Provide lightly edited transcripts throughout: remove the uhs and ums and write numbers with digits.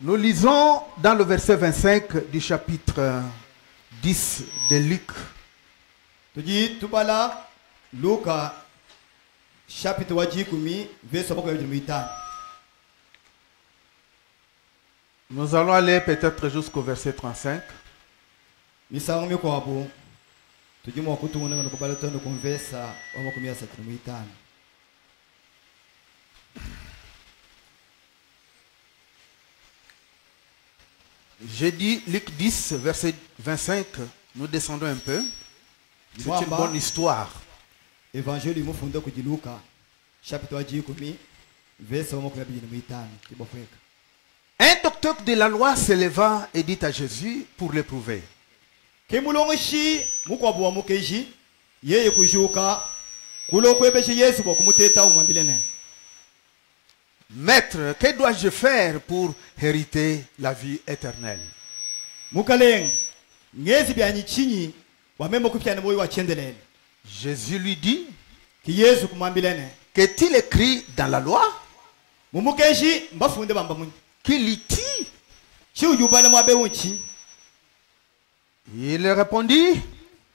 Nous lisons dans le verset 25 du chapitre 10 de Luc. Tuji tubala Luka chapitre wajikumi verset 25. Nous allons aller peut-être jusqu'au verset 35. Misango mikwabo tuji mwakutuna no kubala tondo konversa wa 35. J'ai dit Luc 10, verset 25. Nous descendons un peu. C'est une bonne histoire. Évangile mufunda ku Luka chapitre wajikumi verset 25. Un docteur de la loi se leva et dit à Jésus pour l'éprouver. Kimulongoshi mukwabo wa mukeji yeye kujuka kulo kwebeshe Yesu bokumuteta umwambilene. Maître, que dois-je faire pour hériter la vie éternelle? Mukaleng ngezi byanyi chinyi wamemo kupyana moyo wa chendelele. Jésus lui dit, Ki Yesu kumwambilene. qu'est-il écrit dans la loi? Mumukeji mbafunde bamba munyi. Qui lit-il? Chi ujubana mwabe unchi. Il répondit,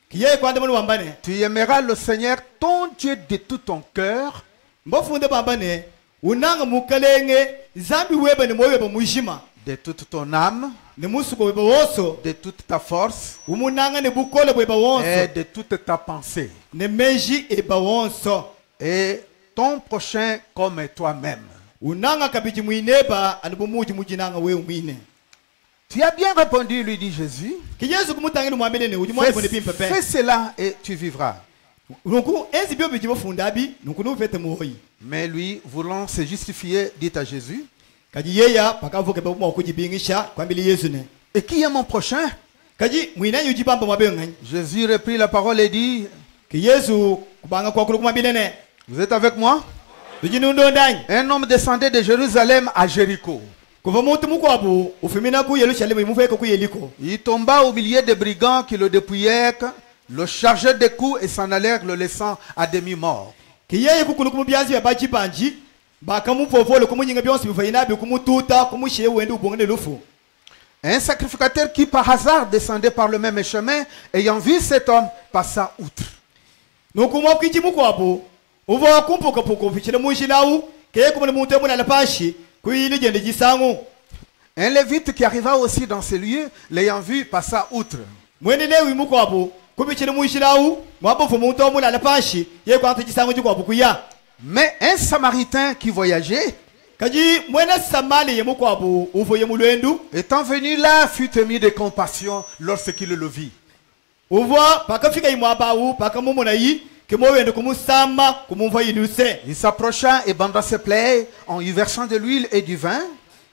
Kiye kwande mwana wambane. tu aimeras le Seigneur ton Dieu de tout ton cœur, Mbafunde bambane unanga mukalenge zambi webe ni moyo bamujima. de toute ton âme, Ne musuko webe woso. de toute ta force Umunanga ne bukole webe et wonso. de toute ta pensée. Ne meji eba wonso. Et ton prochain comme toi-même. Unanga kabiji mwineba anubumuji mujinanga we umine. Tu as bien répondu, lui dit Jésus. Ki Yesu kumutangeni mwambelene ujimwani kone pimpepe. Fais cela et tu vivras. Nuku enzi bio bijibo fundabi nuku nufete muhoyi. Mais lui, voulant se justifier, dit à Jésus, Kaji yeya pakavuke babu wakujibingisha kwambili Yesu ne. et qui est mon prochain? Kaji mwinanyi ujibamba mwabe ngani. Jésus reprit la parole et dit, Ki Yesu kubanga kwa kulu kumwambilene. vous êtes avec moi? Tujinundo ndani. Un homme descendait de Jérusalem à Jéricho. Kuva mutu mukwabu ufimina ku Yerusalemu imuveka ku Yeriko. Il tomba au milieu des brigands qui le dépouillèrent, le chargeaient des coups et s'en allèrent le laissant à demi-mort. Ki yeye kukulu kumubyazi ya bachi banji bakamupopolo kumunyinga byonse bifayinabi kumututa kumushiye wende ubongene lufu. Un sacrificateur qui par hasard descendait par le même chemin, ayant vu cet homme, passa outre. Nukumwa kwiji mukwabu uva kumpuka puko fichile mushilawu keye kumule muntu emuna lapashi kuyili jende jisangu. Un lévite qui arriva aussi dans ces lieux, l'ayant vu, passa outre. Mwene lewi mukwabu kubichile mushilawu mwabofu muntu emuna lapashi ye kwantu jisangu jikwabu kuya. Mais un samaritain qui voyageait, Kaji mwene samali ye mukwabu uvo ye mulwendu étant venu là, fut ému de compassion lorsqu'il le vit. uva pakafika imwabawu pakamumuna yi kimoyo kumusama kumumva yiluse. Il s'approcha et banda ses plaies en y versant de l'huile et du vin.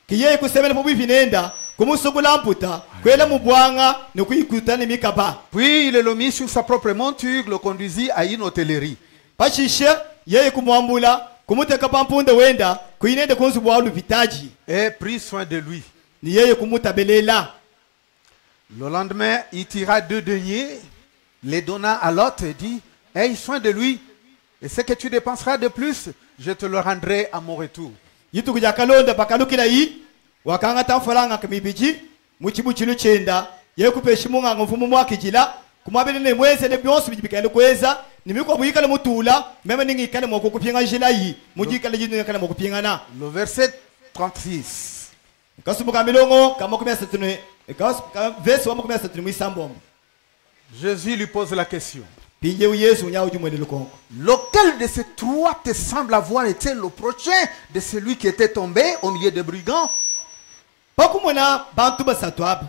Kiye kusemela mubipinenda kumusugula mputa kwela mubwanga nokuyikuta nemikaba. Puis il le mit sur sa propre monture, le conduisit à une hôtellerie. Pachishe yeye kumwambula kumuteka pampunda wenda kuyinende kunzu bwa lupitaji Et prit soin de lui. ni yeye kumutabelela. Le lendemain, il tira 2 deniers, les donna à l'hôte et dit, aie soin de lui, et ce que tu dépenseras de plus, je te le rendrai à mon retour. Yitu kuja kalonda pakalukila yi wakanga tamfalanga kamibiji muchibuchilu chenda yeye kupeshimunga ngofumu mwakijila kumabele ne mweze ne byonse bijibikale kweza nimiko buyikale mutula meme ningi kale moko kupinga jila yi mujikale jinu kale moko kupingana. Le verset 36. Kasumuka milongo kama kumya satune verse wa kumya satune mwisambom. Jésus lui pose la question. Pinje Yesu nyawo jumwele lukongo. Lequel de ces 3 te semble avoir été le prochain de celui qui était tombé au milieu des brigands? Pakumona bantu basatwaba.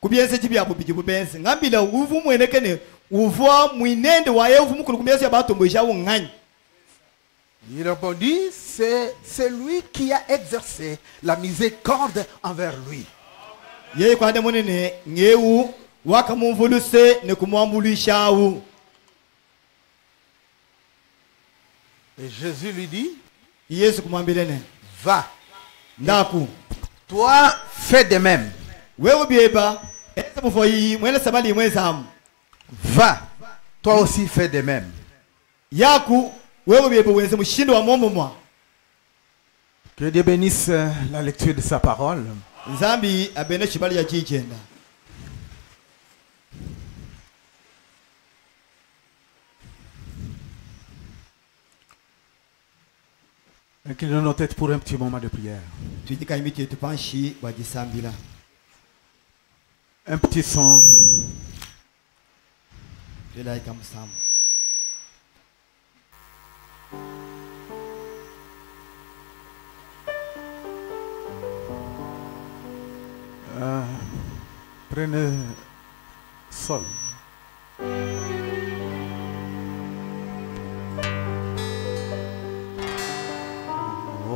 Kubiense jibi abo bijibu bense. Ngambila uvu mwenekene uvwa mwinende wa ye uvu mukulu kubiense ya bantu mwisha ngani. Il répondit, c'est celui qui a exercé la miséricorde envers lui. Yeye kwande munene ngewu wakamumvuluse ne kumwambulishawu. Et Jésus lui dit, Yesu kumwambilene. va, Ndaku. toi fais de même. Wewe bieba ese mufoyi mwene sabali mwezamu. Va, toi aussi fais de même. Yaku wewe bieba wenze mushindo wa mombo mwa. Que Dieu bénisse la lecture de sa parole. Nzambi abene chibali ya chijenda. Inclinons nos têtes pour un petit moment de prière. Tuitika imiti tupanshi wajisambila. Un petit son. Tulaika msamu. Prenez sol.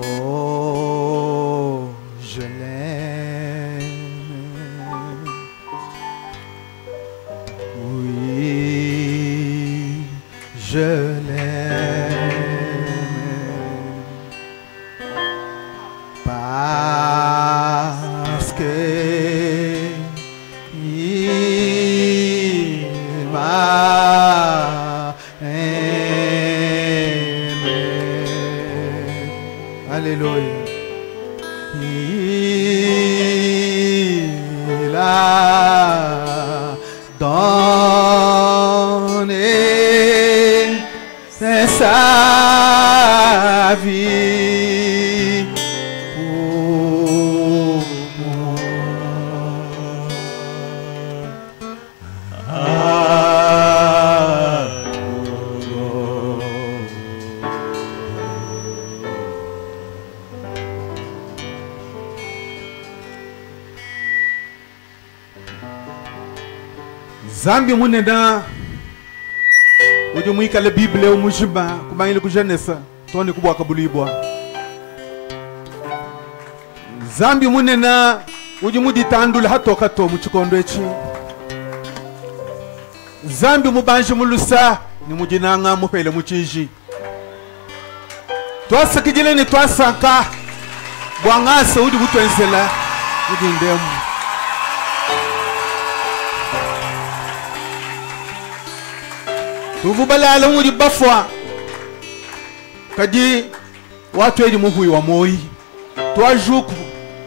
Oh, je l'aime. Oui, je l'aime. Parce que il m'a aimé. Alléluia. Il a donné sa vie pour moi. Zambi munenda uje muika la Bible au mushimba kumangile ku Genesa toni kubwa kabulibwa. Zambi munena uje muditandula hatoka to muchikondo echi. Zambi mubanje mulusa ni mujinanga mupele muchiji. Twasakijile ni twasanka bwangasa uje butwensela uje ndemu. Tuvubalala muri bafwa kadi watu eji muhui wa moi twajuku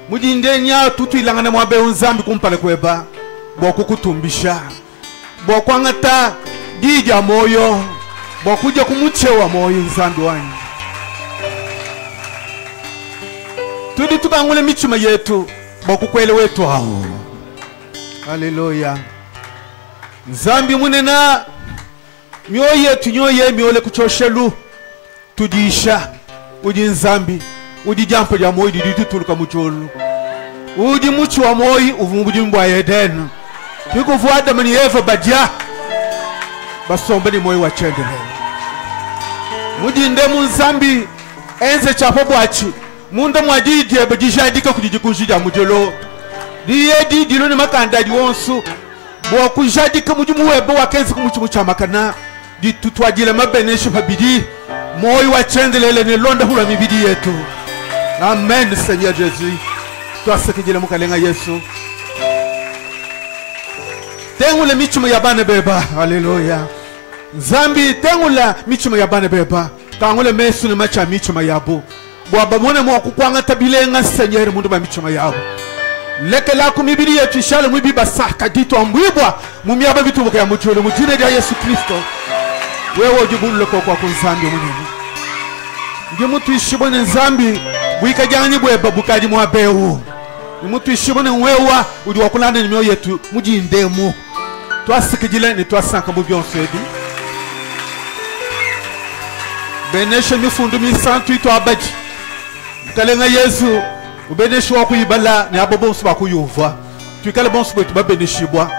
mujindenya tutwilangana mwabe unzambi kumpale kweba bokukutumbisha bokwangata dija moyo bokuja kumuchewa moyo nzambi wanyu tudi tukangule michuma yetu bokukwele wetu hao. Haleluya. Nzambi munena mioye tunyoye miole kuchoshelu tudisha uji nzambi uji jampo ja moyi diditu tuluka mucholu uji muchu wa moyi uvumbuji mbwa Eden tiku vuada mani Eva badia basomba ni moyi wa chendele muji ndemu nzambi enze chapo bwachi munda mwajidi ebe jishadika kujijikushija mujelo diye dilo ni makanda diwonsu bwa kujadika mujimu webe wakenzi kumuchimu chamakana di tutwajile mabeneshi pabidi moyo wa chendelele ni londa hula mibidi yetu. Amen. Seigneur Jésus twasekijile mukalenga Yesu tengule michimo ya bane beba. Haleluya. Zambi tengula michimo ya bane beba kangule mesu ni macha michimo yabo bwaba mone mwa kukwanga tabilenga Seigneur mundu ba michimo yabo leke la kumibiri yetu ishale mwibiba saka dito ambwibwa mumiaba bitu buka ya mujule mujine ya Yesu Kristo. Wewe ujibulu kwa kunzambi munini nge mutu ishibone nzambi buika janyi bweba bukaji mwabeu ni mutu ishibone wewa udi wakulanda ni mioyo yetu mujindemu twasikijile ni twasanka mubyonsedi beneshe mifundu misantu ito abaji mkalenga Yesu ubeneshi wa kuyibala ni abo bonsu bakuyuva twikale bonsu bwetu babeneshibwa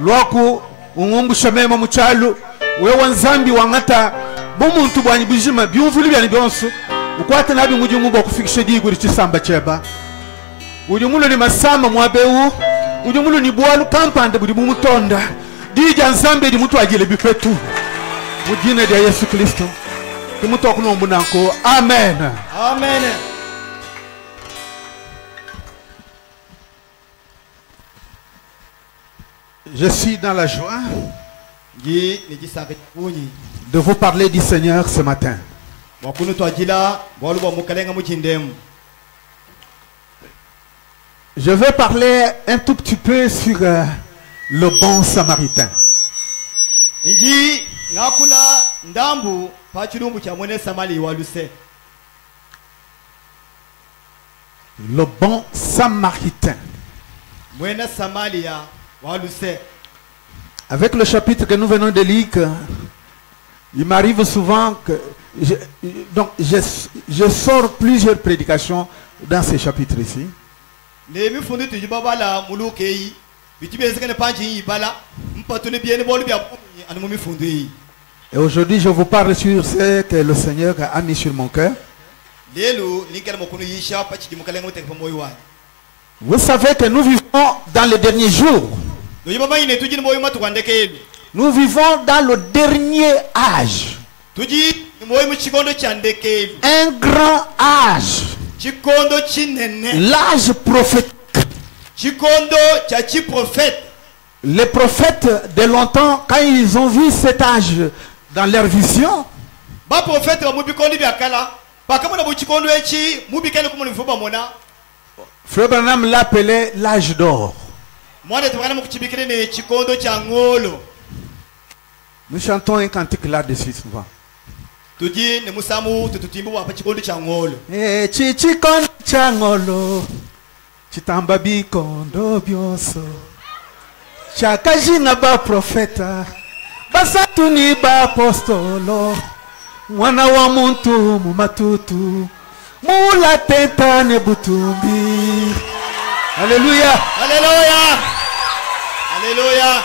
lwaku ungumbusha mema muchalu wewe nzambi wangata bomuntu bwanyi bujima byumvuli byani byonso ukwata nabi nguji ngumba kufikisha diguri chisamba cheba ujumulo ni masama mwabeu ujumulo ni bwalu kampande budi mumutonda dija nzambi di mutu agile bifetu mujine dia Yesu Kristo tumuto kunombu nanko. Amen. Amen. Je suis dans la joie de vous parler du Seigneur ce matin. Je vais parler un tout petit peu sur le bon samaritain. Inji ngakula ndambu pachilumbu cha mwene Samali waluse. Le bon samaritain. Mwene Samalia waluse. Avec le chapitre que nous venons de lire, il m'arrive souvent que je sors plusieurs prédications dans ces chapitres ici. Nemi fundu tujibabala mulukei. Bitibezekane panji ibala. Mpatune biene bolu bia anumumi fundu. Et aujourd'hui, je vous parle sur ce que le Seigneur a mis sur mon cœur. Vous savez que nous vivons dans les derniers jours. Nous vivons dans le dernier âge. Un grand âge. L'âge prophétique. Les prophètes de longtemps, quand ils ont vu cet âge dans leur vision, Frère Branham l'appelait l'âge d'or. Nous chantons un cantique là-dessus souvent. Chichikondo changolo, chitambabi kondo bionso, chakajina ba profeta, basatuni ba apostolo, mwana wa muntu mumatutu, mula tenta ne butumbi. Alléluia. Alléluia. Alléluia.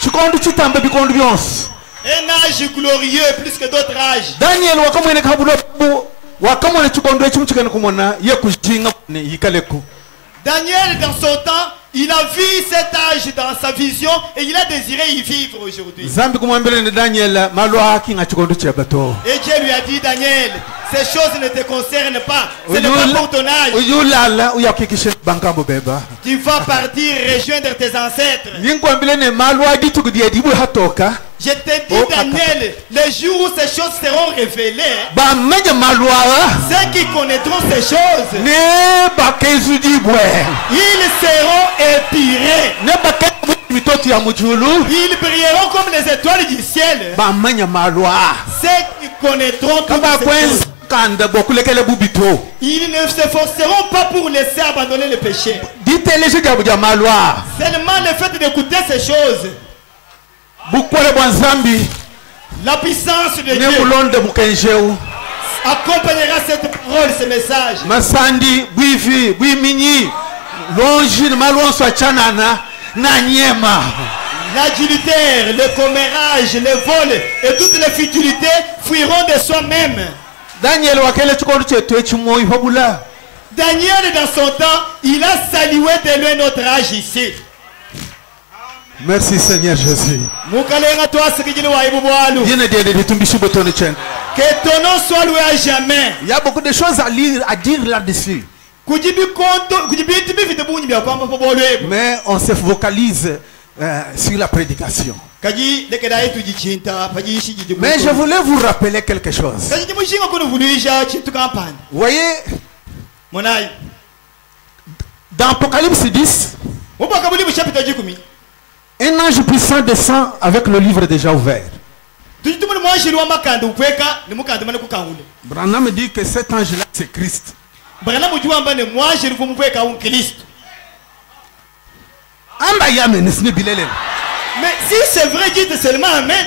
Chikondo chitambabi kondo bionso. Un âge glorieux plus que d'autres âges. Daniel wakamwene kabulo wakamwene chikondo echimu chikene kumona ye kujinga ne yikaleko. Daniel dans son temps, il a vu cet âge dans sa vision et il a désiré y vivre aujourd'hui. Zambi kumwambele ne Daniel malwa kinga chikondo chebato. Et Dieu lui a dit, Daniel, ces choses ne te concernent pas. Ce n'est pas pour ton âge. Uyulala uyakikishe bankambo beba. Tu vas partir rejoindre tes ancêtres. Ninkwambele ne malwa ditugudie dibu hatoka. Je te dis, Daniel, les jours où ces choses seront révélées, ceux qui connaîtront ces choses, ils seront épirés. Ils brilleront comme les étoiles du ciel. Ceux qui connaîtront toutes ces choses, ils ne s'efforceront pas pour laisser abandonner le péché. Seulement le fait d'écouter ces choses, la puissance de Dieu accompagnera cette parole, ce message. Masandi, Buivi, Buimini, Longi, Malonso, Chanana, Nanyema. L'adultère, le commérage, le vol et toutes les futilités fuiront de soi-même. Daniel dans son temps, il a salué de loin notre âge ici. Merci Seigneur Jésus. Que ton nom soit loué à jamais. Il y a beaucoup de choses à dire là-dessus. Mais on se focalise sur la prédication. Mais je voulais vous rappeler quelque chose. Vous voyez, dans Apocalypse 10, un ange puissant descend avec le livre déjà ouvert. Branham dit que cet ange-là, c'est Christ. Mais si c'est vrai, dites seulement Amen.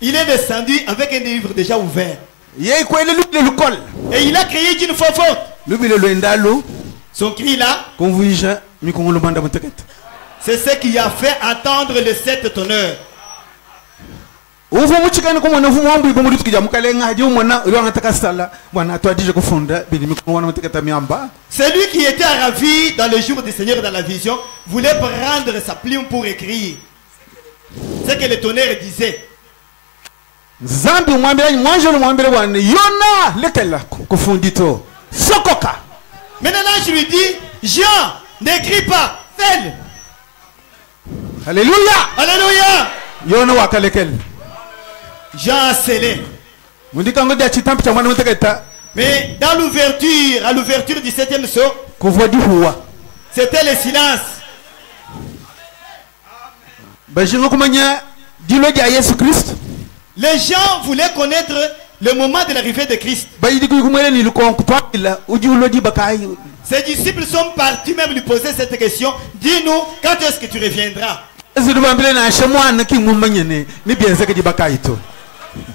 Il est descendu avec un livre déjà ouvert. Et il a crié d'une voix forte. Son cri là, c'est ce qui a fait entendre les 7 tonneurs. Celui qui était ravi dans le jour du Seigneur dans la vision voulait prendre sa plume pour écrire ce que le tonnerre disait. Maintenant je lui dis, Jean, n'écris pas, fais-le. Alléluia. Alléluia. Jean a scellé. Mundika ngodi achitampi cha mwana muteketa. Mais dans l'ouverture, à l'ouverture du 7e saut, Kuvodi huwa. c'était le silence. Bajingo kumanya dilo dia Yesu Christ. Les gens voulaient connaître le moment de l'arrivée de Christ. Bayidi kumwele ni lukonkupa ila uji ulodi bakai. Ses disciples sont partis même lui poser cette question. Dis-nous, quand est-ce que tu reviendras? Zidubambile na shemwana ki mumanyene ni bienzeke di bakai to.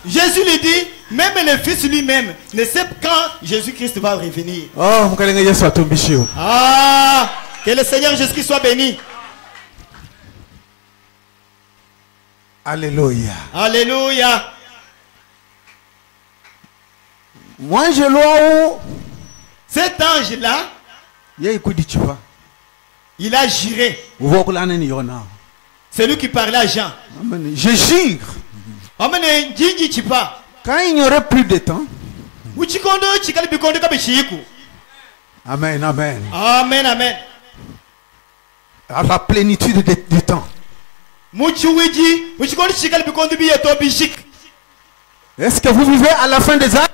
Jésus lui dit, même le Fils lui-même ne sait quand Jésus-Christ va revenir. Oh, mukalenga Yesu atumbishio. Ah, que le Seigneur Jésus-Christ soit béni. Alléluia. Alléluia. Moi je loa Cet ange-là, ye ikudichipa. il a juré. Uvokulana ni yona. C'est lui qui parlait à Jean. Amen. Je jure. Amen. Jinji chipa. Quand il n'y aurait plus de temps. Uchikondo chikali bikondo kabishiku. Amen, amen. Amen, amen. À la plénitude du temps. Muchuwiji, uchikondo chikali bikondo biyeto bishik. Est-ce que vous vivez à la fin des âges?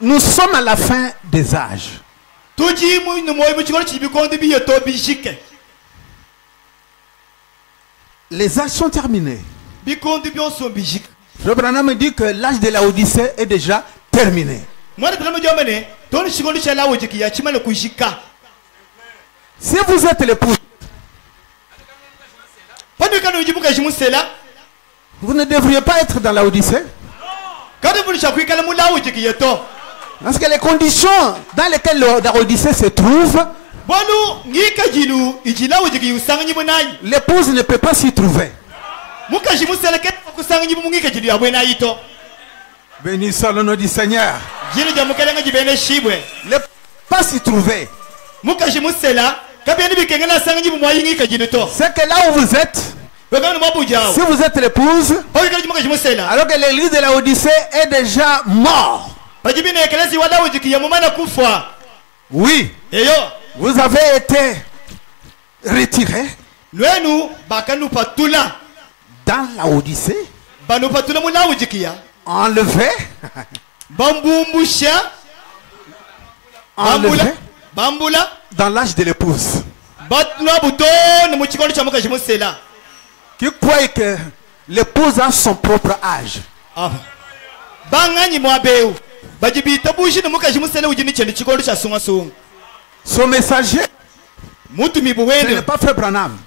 Nous sommes à la fin des âges. Les âges sont terminés. Le Branham me dit que l'âge de la Odyssée est déjà terminé. Si vous êtes l'épouse, vous ne devriez pas être dans la Odyssée. Parce que les conditions dans lesquelles la Odyssée se trouve, l'épouse ne peut pas s'y trouver. Béni soit le nom du Seigneur. Ne peut pas s'y trouver. C'est que là où vous êtes, si vous êtes l'épouse, alors que l'église de la Odyssée est déjà mort. Oui, vous avez été retiré dans la Odyssée, enlevé, enlevé dans l'âge de l'épouse. Qui croit que l'épouse a son propre âge. Son messager, ce n'est pas Frère Branham.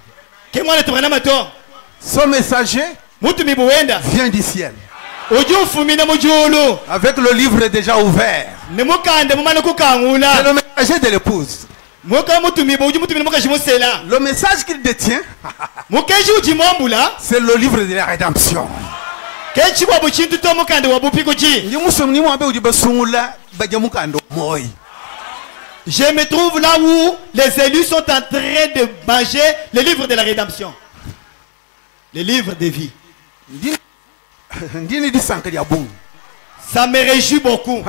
Son messager vient du ciel. Avec le livre déjà ouvert. C'est le messager de l'épouse. Le message qu'il détient, c'est le livre de la rédemption. Je me trouve là où les élus sont en train de manger le livre de la rédemption. Le livre de vie. Ça me réjouit beaucoup.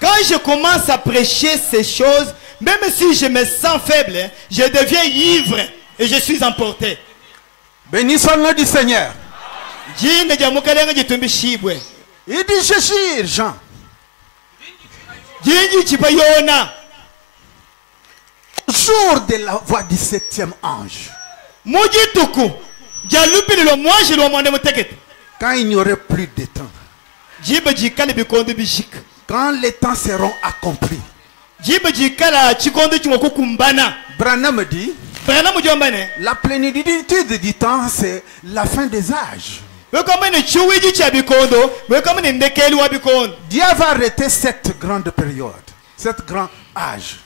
Quand je commence à prêcher ces choses, même si je me sens faible, je deviens ivre et je suis emporté. Béni soit le nom du Seigneur. Il dit, je jure, Jean. Jour de la voix du 7e ange. Quand il n'y aurait plus de temps. Quand les temps seront accomplis. Branham dit, la plénitude du temps, c'est la fin des âges. Dieu va arrêter cette grande période, cette grand âge.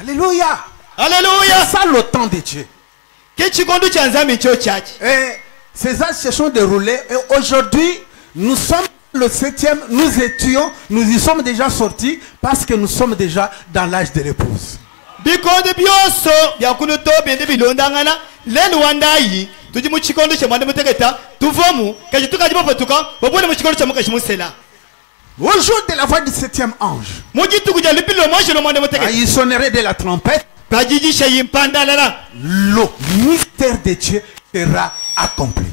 Alléluia. Alléluia. C'est ça le temps de Dieu. Et ces âges se sont déroulés et aujourd'hui, nous sommes le 7e, nous y sommes déjà sortis parce que nous sommes déjà dans l'âge de l'épouse. Au jour de la voix du 7e ange, mujitu kuja lipilo mwisho no mwande muteke il sonnerait de la trompette, kajijisha yimpanda lala le mystère de Dieu sera accompli.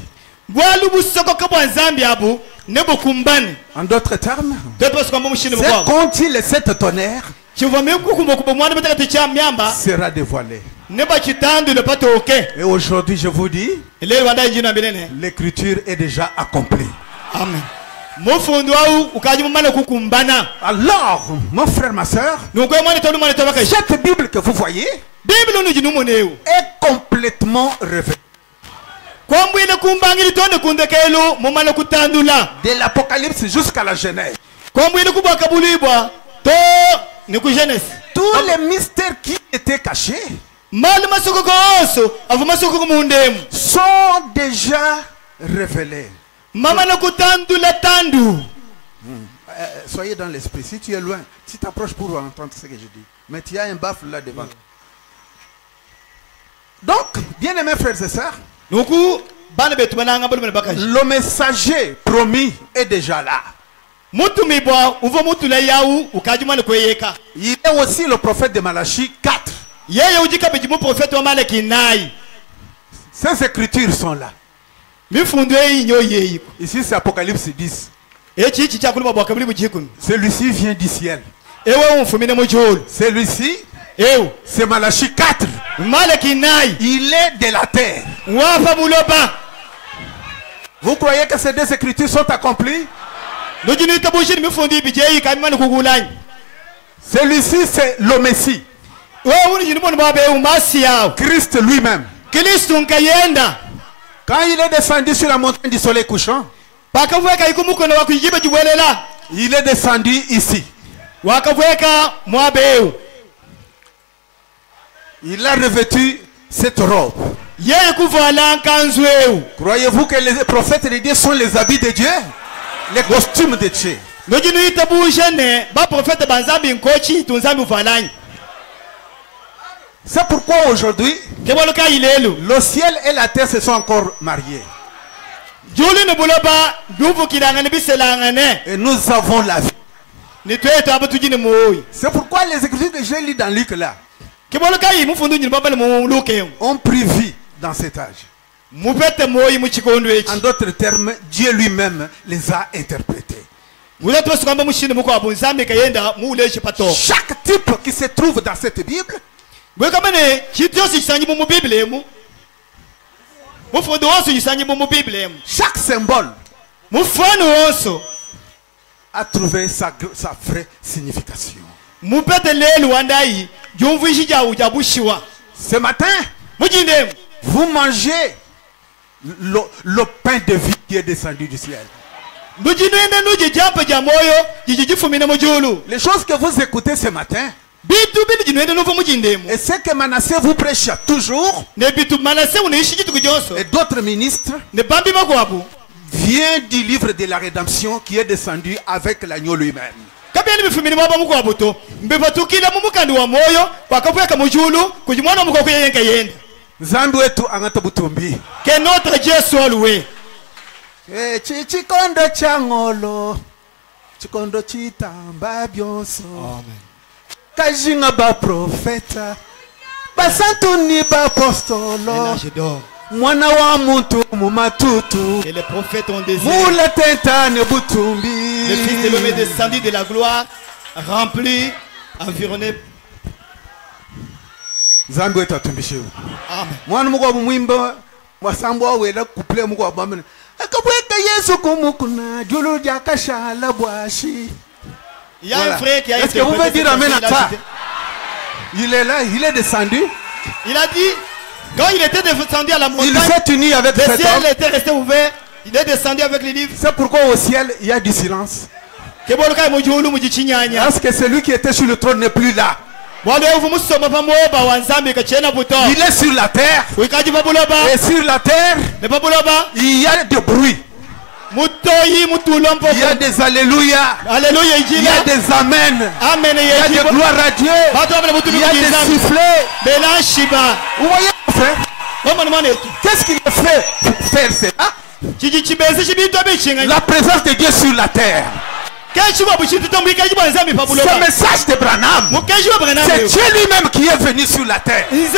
bwalu busoko kabwa nzambi abu nebo kumbani En d'autres termes, doto sikwamba mushini c'est mukwa quand il est sept tonnerres chiva mekukumba kuba mwande muteke ticha myamba sera dévoilé. neba chitandu le pato oke Et aujourd'hui, je vous dis, lelo wanda injina bilene l'écriture est déjà accomplie. amen mufundu au ukaji mumane kukumbana Alors, mon frère, ma soeur, nuko mwande todu mwande tobaka cette Bible que vous voyez bible nu jinu moneu est complètement révélée. kwambwile kumbangili tonde kundekelu mumane kutandula De l'Apocalypse jusqu'à la Genèse. kwambwile kubwa kabulibwa to ni ku Genèse Tous les mystères qui étaient cachés mali masoko koso avu masoko kumundemu sont déjà révélés. mama na kutandula tandu Soyez dans l'esprit. Si tu es loin, si tu t'approches pour entendre ce que je dis. Mais tu as un baffle là devant. Donc, bien aimés frères et sœurs, nuku bana betu bananga bali bakaji le messager promis est déjà là. mutu mibwa uvo mutu la yau ukaji mwana kweyeka Il est aussi le prophète de Malachie 4. yeye ujika bijimu profeti wa maleki nai Ces écritures sont là. mifundu eyinyo yeyiko Ici c'est Apocalypse 10. echi ichi chakulima bwa kabuli bujikuni Celui-ci vient du ciel. ewe umfumine mujulu Celui-ci, ewe c'est Malachie 4. maleki nai Il est de la terre. wafa buloba Vous croyez que ces deux écritures sont accomplies? nujinu itabushini mifundu ibijeyi kamimani kukulanya Celui-ci c'est le Messie. wewe uni jinu mwana babe umasi yao Christ lui-même. Kristo nkayenda Quand il est descendu sur la montagne du soleil couchant, pakavweka ikumukono wakujiba jibwelela il est descendu ici. wakavweka mwabeu Il a revêtu cette robe. yeye kuvala nkanzu eu Croyez-vous que les prophètes de Dieu sont les habits de Dieu? Les costumes de Dieu. nojinu itabushene baprofete banzambi nkochi tunzambi uvalanyi C'est pourquoi aujourd'hui, keboluka ilelu le ciel et la terre se sont encore mariés. juli ni buloba duvukilanga ni biselangane Et nous avons la vie. nitweto abo tujini muoyi C'est pourquoi les écritures que j'ai lues dans Luc là keboluka yi mufundu nyini babali mulukemu ont pris vie dans cet âge. mupete muoyi muchikondo En echi d'autres termes, Dieu lui-même les a interprétés. uletwesikamba mushini muko abo nzambi kayenda muulechi pato Chaque type qui se trouve dans cette Bible bwekamene chitu yose chisanyi mu biblia emu mufundu wonso chisanyi mu biblia emu chaque symbole mufano wonso a trouvé sa vraie signification. mupete lelu wandayi jumvuishi jawu jabushiwa Ce matin, mujindemu vous mangez le pain de vie qui est descendu du ciel. mujinende nuje jampa ja moyo jijifumine mujulu Les choses que vous écoutez ce matin, bitu bini jinende nuvu mujindemu et ce que Manassé vous prêche toujours, ne bitu manase unaishi kitu kujonso et d'autres ministres, ne bambi makwabu vient du livre de la rédemption qui est descendu avec l'agneau lui-même. kabyani bifumine mwaba mukwabuto mbebatukila mumukandi wa moyo kwakavweka mujulu kujimwana muko kuyenga yenda Nzambi wetu angata butumbi. que notre Dieu soit loué Chikondo changolo, chikondo chitamba byonso. Kajinga ba profeta, basantu ni ba apostolo. Mwana wa muntu mumatutu. et les prophètes ont désiré Mula tentane butumbi. le fils de l'homme est descendu de la gloire rempli environné Nzambi wetu atumbishe. amen Mwana mugwa mwimba wasambo wela kuple mugwa bamene. Akabweka Yesu kumukuna julu jakashala bwashi. il y a Voilà. un frère qui a Est-ce que vous pouvez dire amen à ça? cité. Il est là, il est descendu. Il a dit quand il était descendu à la Il montagne s'est uni avec le cet ciel homme. était resté ouvert il est descendu avec les livres C'est pourquoi au ciel, il y a du silence. keboluka mujulu mujichinyanya Parce que celui qui était sur le trône n'est plus là. wale uvu musoma pamoba wanzambi kachena buto Il est sur la terre. wikaji babuloba Et sur la terre, ne babuloba il y a des bruits. mutoyi mutulompo Il y a des alléluia. alléluia Il y ijila a des amen. amen Il y a yejibo des gloires à Dieu. bato bale mutu Il y a des sifflets. belashiba Vous voyez, frère, mama mane qu'est-ce qu'il a fait pour faire cela? chiji chibezi chibito bichinga La présence de Dieu sur la terre. Ce message de Branham, c'est Dieu lui-même qui est venu sur la terre. Il se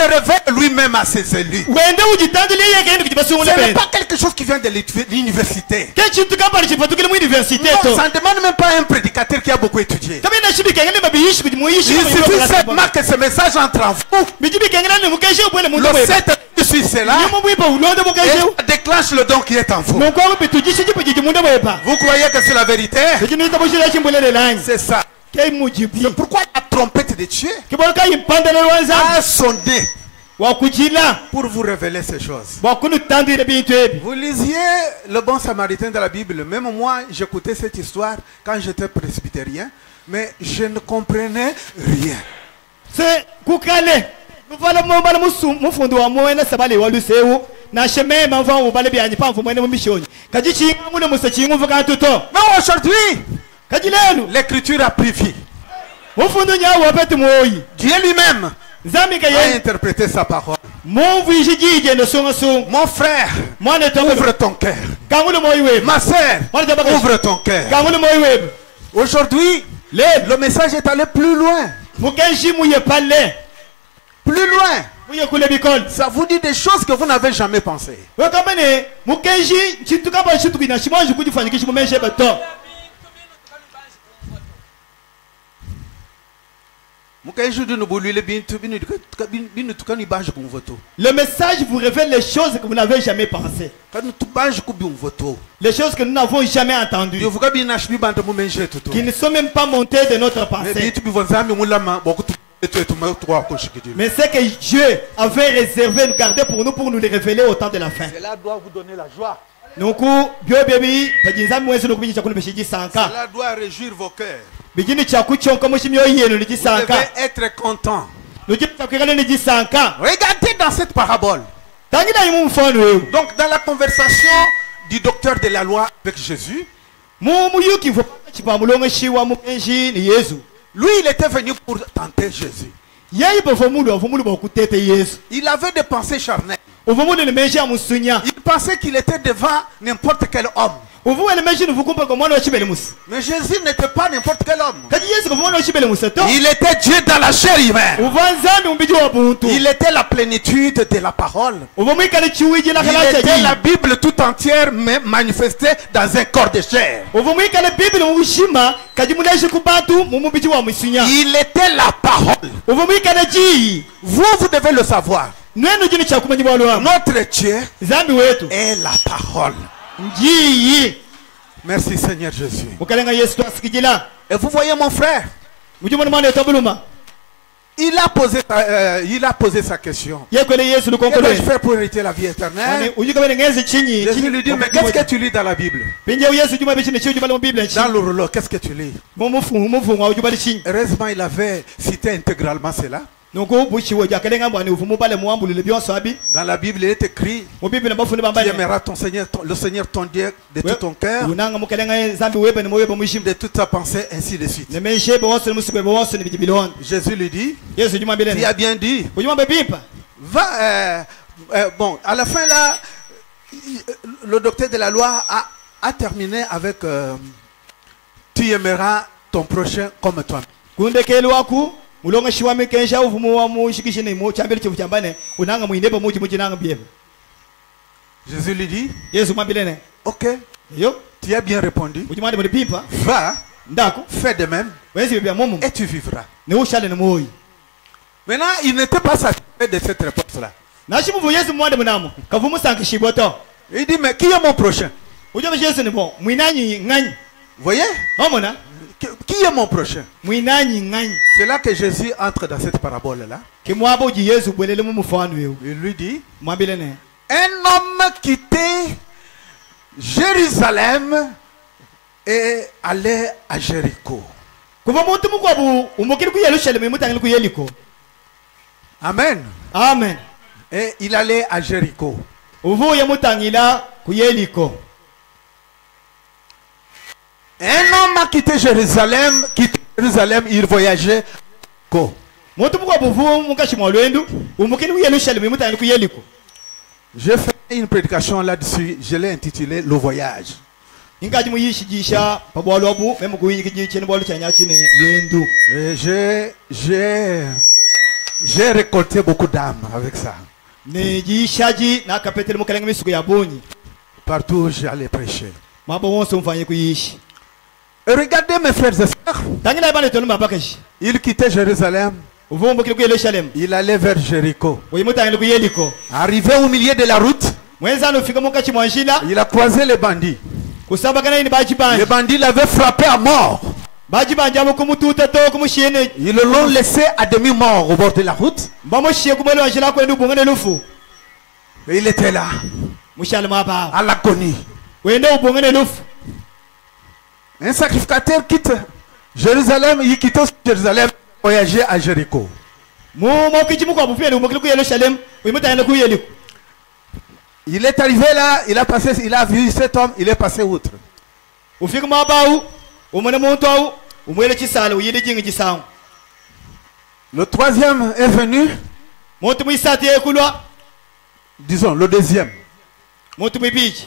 révèle lui-même à ses élus. Ce n'est pas quelque chose qui vient de l'université. Non, ça ne demande même pas un prédicateur qui a beaucoup étudié. Il suffit seulement que ce message entre en vous. Le 7 suit cela et déclenche le don qui est en vous. Vous croyez que c'est la vérité? C'est ça. C'est pourquoi la trompette de Dieu a sonné pour vous révéler ces choses. Vous lisiez le bon samaritain de la Bible. Même moi, j'écoutais cette histoire quand j'étais presbytérien, mais je ne comprenais rien. C'est Koukale. Nous voilà mon bal mon fond de moi na sabale walu seu na chemin ma va au bal bien pas vous moi mission kaji chi ngule musachi nguvu ka toto. Mais aujourd'hui, l'écriture a pris vie. Mon fond de nya wa pete moyi. Dieu lui-même a interprété sa parole. Mon frère, ouvre ton cœur. Ma sœur, ouvre ton cœur. Aujourd'hui, le message est allé plus loin. Plus loin. Ça vous dit des choses que vous n'avez jamais pensées. Le message vous révèle les choses que vous n'avez jamais pensées. Les choses que nous n'avons jamais entendues. Qui ne sont même pas montées de notre pensée. Mais c'est que Dieu avait réservé, nous garder pour nous les révéler au temps de la fin. Cela doit vous donner la joie. Cela doit réjouir vos cœurs. Vous devez être content. Regardez dans cette parabole. Donc dans la conversation du docteur de la loi avec Jésus, lui il était venu pour tenter Jésus. Il avait des pensées charnelles. Il pensait qu'il était devant n'importe quel homme. Mais Jésus n'était pas n'importe quel homme. Il était Dieu dans la chair humaine. Il était la plénitude de la parole. Il était la Bible tout entière manifestée dans un corps de chair. Il était la parole. Vous devez le savoir. Notre Dieu est la parole. Merci Seigneur Jésus. Et vous voyez mon frère, il a posé sa question. Que dois-je faire pour hériter la vie éternelle? Jésus lui dit, mais qu'est-ce que tu lis dans la Bible? Dans le rouleau, qu'est-ce que tu lis? Heureusement, il avait cité intégralement cela. Dans la Bible, il est écrit, tu aimeras ton Seigneur, le Seigneur ton Dieu de tout ton cœur, de toute ta pensée, ainsi de suite. Jésus lui dit, tu as bien dit. Va, bon, à la fin là, le docteur de la loi a terminé avec tu aimeras ton prochain comme toi-même. Jésus lui dit, ok, tu as bien répondu, va, fais de même et tu vivras. Maintenant, il n'était pas satisfait de cette réponse-là. Il dit, mais qui est mon prochain? Vous voyez? Qui est mon prochain? C'est là que Jésus entre dans cette parabole-là. Il lui dit, un homme quittait Jérusalem et allait à Jéricho. Amen. Amen. Et il allait à Jéricho. Un homme a quitté Jérusalem, il voyageait. J'ai fait une prédication là-dessus, je l'ai intitulé Le Voyage. ingaji muyishigisha pabwalo bu memu kuyigigiche ni bwalo chanya chine yendu. Et j'ai récolté beaucoup d'âmes avec ça. Ne jishaji na kapetele mukalenga misuku ya bonyi. Partout où j'allais prêcher. Mabo wonso mfanye kuyishi. Et regardez mes frères et sœurs. Tangina ibane tonu mabakashi. Il quittait Jérusalem. Uvumbu kile Yerusalem. Il allait vers Jéricho. Uyimutangile ku Yeriko. Arrivé au milieu de la route, Mwenza no fika mukachi mwanjila. il a croisé les bandits. Kusabakana ni baji banje. Les bandits l'avaient frappé à mort. Baji banje abo kumututa to kumushene. Ils l'ont laissé à demi-mort au bord de la route. Bamo shie kumelo anjila ko ndu bungane lufu. Et il était là, Mushale maba. à l'agonie. Wende ubungane lufu. Un sacrificateur quitte Jérusalem, il quitte Jérusalem, voyager à Jéricho. Mo kichi mukwa bufye ni mukile ku Yerusalem. Uyimutangile ku Yeriko. Il est arrivé là, il a vu cet homme, il est passé outre. Ufika mabau, umone muntu au, umwele chisala uyide jingi chisangu. Le troisième est venu, Muntu mwisati yekulwa, disons le deuxième, muntu mwibichi.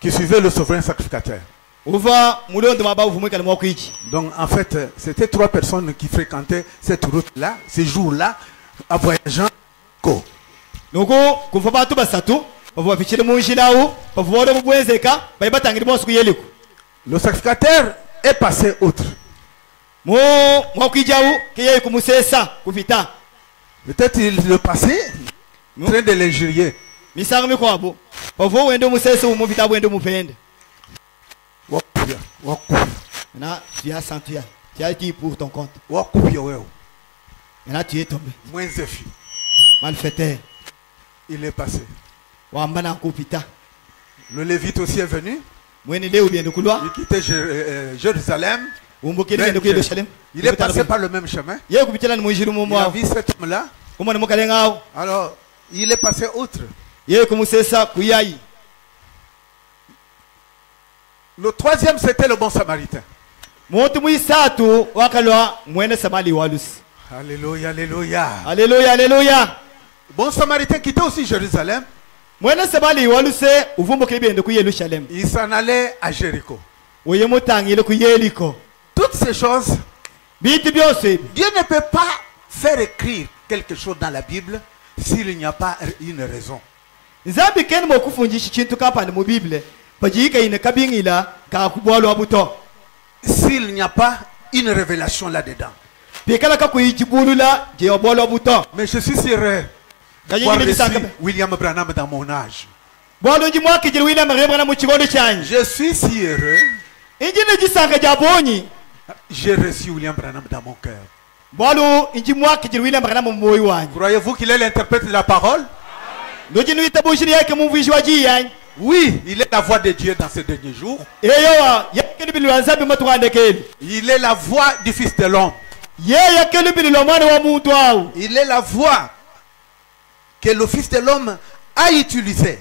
qui suivait le souverain sacrificateur. Uva mulondo mabau vumweka ni mwakuichi. Donc en fait, c'était 3 personnes qui fréquentaient cette route-là, ces jours-là, en voyageant. Nuko kuva batu basatu, bavuba fichile munjila u, bavuba ndo bwezeka, bayibatangire bonse ku Yeriko. Le sacrificateur est passé outre. Mwakuija u, kiye kumusesa kufita. Peut-être il le passait, en train de l'injurier. Misango mikwabo. Bavuba wende musesa umuvita wende mupende. Wakupia, wakupia, Maintenant, tu as senti, tu as dit pour ton compte. wakupia wewe. Maintenant, tu es tombé. Moins Zéphi. Malfaiteur. Il est passé. Wambana kupita. Le Lévite aussi est venu. Mwene leo biendo kulwa. Il quittait Jérusalem. Umbukile Même biendo ku Yerusalem. Il est passé par le même chemin. Yeye kupitila ni mwijiru Il a mumwa. vu cet homme-là. Umone mukalenga au. Alors, il est passé outre. Yeye kumusesa kuyayi. Le troisième, c'était le bon samaritain. Muntu mwisatu wakalwa mwene samali walusi. Alléluia, alléluia. Alléluia, alléluia. Bon samaritain quittait aussi Jérusalem. Mwene samali waluse uvumbukile biendo ku Yerusalem. Il s'en allait à Jéricho. Uyemutangile ku Yeriko. Toutes ces choses, Bitu byose. Dieu ne peut pas faire écrire quelque chose dans la Bible s'il n'y a pas une raison. Nzambi ken mo kufunjisha chintu kapani mu Bible. Pajika ine kabingila ka kubwalo abuto. S'il n'y a pas une révélation là-dedans. Pikala ka kuyijibulula je obwalo abuto. Mais je suis sûr Kanyingi reçu bisaka. William Branham dans mon âge. Bwalo nji mwaki je William Branham mu kigondo cyanje. Je suis si heureux. Injine gisanga jabonyi. J'ai reçu William Branham dans mon cœur. Bwalo nji mwaki je William Branham mu moyo wanyu. Croyez-vous qu'il est l'interprète de la parole? Ndoji nuita bushiri yake mumvishi wa jiyanyu. Oui, il est la voix de Dieu dans ces derniers jours. Eyowa yakeli bilwa nzambi matwandekeli. Il est la voix du Fils de l'homme. Ye yakeli bilwa mwana wa muntu au. Il est la voix que le Fils de l'homme a utilisée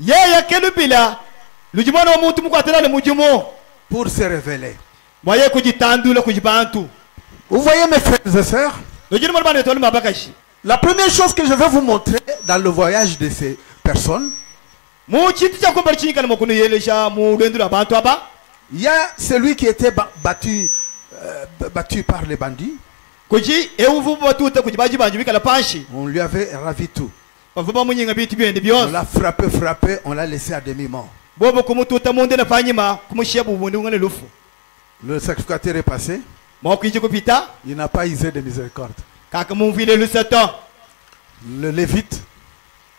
Ye yakeli bila lujimwana wa muntu mukwatana mujimo pour se révéler. mwaye kujitandula kujibantu. Vous voyez mes frères et sœurs, Lujini mwana bana tolu mabakashi. la première chose que je vais vous montrer dans le voyage de ces personnes, Mu chitu cha kumbali chinika mo kunu yelesha mu lwendula abantu aba. il y a celui qui était battu par les bandits. Kuji ewuvu batuta kujibaji banju bikala panshi. On lui avait ravi tout. Bavuba munyinga bitu byende On byose. l'a frappé, on l'a laissé à demi-mort. Bobo kumututa munde na panyima kumushia bubundi ngane lufu. Le sacrificateur est passé, Mo kwiji kupita il n'a pas usé de miséricorde. kaka mumvile lusato. Le Lévite,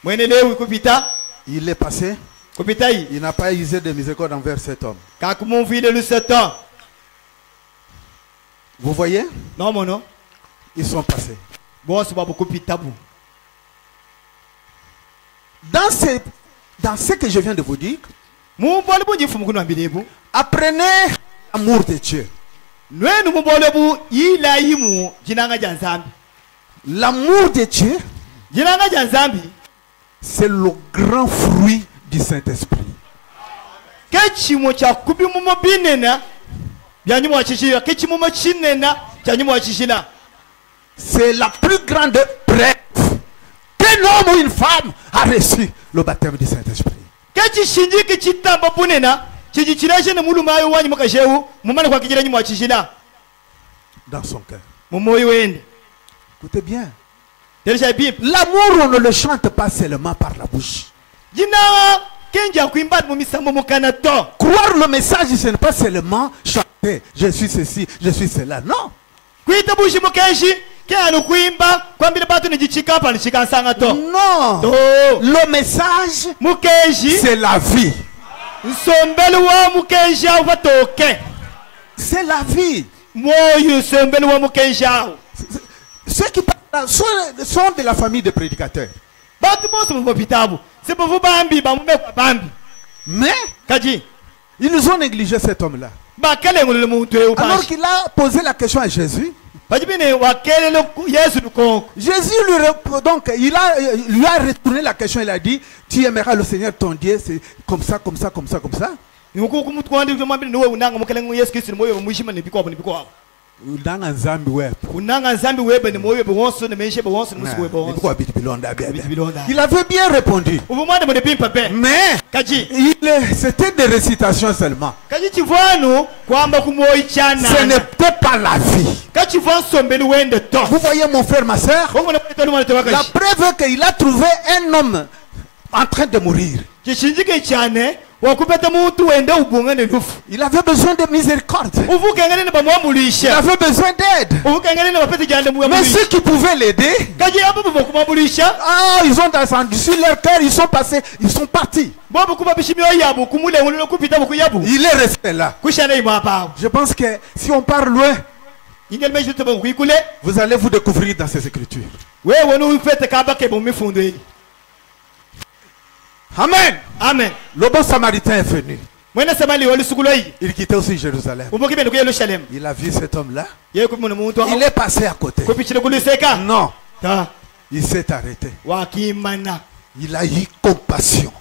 Mwene lewi kupita il est passé, kupita yi il n'a pas usé de miséricorde envers cet homme. kaka mumvile lusato. Vous voyez, No mono ils sont passés. boss babu kupita bu. Dans ce que je viens de vous dire, Mu bole bu jifu mukunu ambilebu. apprenez l'amour de Dieu. Nwenu mu bole bu yila yimu jinanga janzambi. L'amour de Dieu, Jinanga janzambi c'est le grand fruit du Saint-Esprit. kechimo cha kubimu mobinena byanyuma wachishira kechimo machinena cyanyuma wachishira. C'est la plus grande preuve qu'un homme ou une femme a reçu le baptême du Saint-Esprit. Kechi shinjiki chitamba bunena chijichilaje ne mulu mayo wanyi mukashewu mumane kwa kijira nyuma chishina dans son cœur. mumoyo wende. Écoutez bien. Déjà Bible. L'amour, on ne le chante pas seulement par la bouche. Jina kenja kuimba mu misambo mukana to. Croire le message, ce n'est pas seulement chanter. Je suis ceci, je suis cela. Non. Kuita bushi mukenshi kanu kuimba kwambile batu nijichika pa nishika nsanga to. Non. To. Le message, Mukenshi c'est la vie. nsombele wa mukenshi au vatoke. C'est la vie. Moyo nsombele wa mukenshi au. Ceux qui parlent sont de la famille des prédicateurs. Batu bonso mu bitabu. C'est pour vous bambi ba mume kwa bambi. Mais Kaji. ils nous ont négligé cet homme-là. Ba kale ngulu muntu e Alors upashi. qu'il a posé la question à Jésus. Bajibine wa kele lo Yesu dukonko. Jésus lui a retourné la question. Il a dit, tu aimeras le Seigneur ton Dieu, c'est comme ça, comme ça, comme ça, comme ça. Nuko kumutwandi kumwambile niwe unanga mukele ngu Yesu Kristo moyo mushima ne biko hapo. Dans un zambi web. Unanga nzambi webe ni moyo be wonso ne meshe be wonso ne musi webe wonso. Il avait bien répondu. Uvumande mu pimpa pe. Mais Kaji. c'était des récitations seulement. Kaji chivanu kwamba kumoyi chana. Ce n'était pas la vie. Kaji vanso mbele wende to. Vous voyez mon frère, ma soeur, Bongo na pete mwana tawaka. la preuve qu'il a trouvé un homme en train de mourir. Chishinjike chane wakupeta muntu wende ubunga ne lufu. Il avait besoin de miséricorde. Uvuka ngene ne Il bamwamulisha. avait besoin d'aide. Uvuka ngene ne bapete jande Mais mwamulisha. ceux qui pouvaient l'aider, Kaji hapo babo kumwamulisha. ils ont descendu sur leur cœur, ils sont passés, ils sont partis. Bobo kuba bishimyo yabo kumule ngulo kupita bukuyabu. Il est resté là. Kushana imapa. Je pense que si on part loin, Ingel meje to kuikule. vous allez vous découvrir dans ces écritures. Wewe no ufete kaba ke bomifundo hili. Amen. Amen. Le bon samaritain est venu. Mwena samali wali sukulo hii. Il quittait aussi Jérusalem. Uboki bende kuya Yerusalem. Il a vu cet homme-là. Yeye kumuna muntu Il est passé à côté. kupichile kuliseka. Non, Ta il s'est arrêté. wakimana. Il a eu compassion.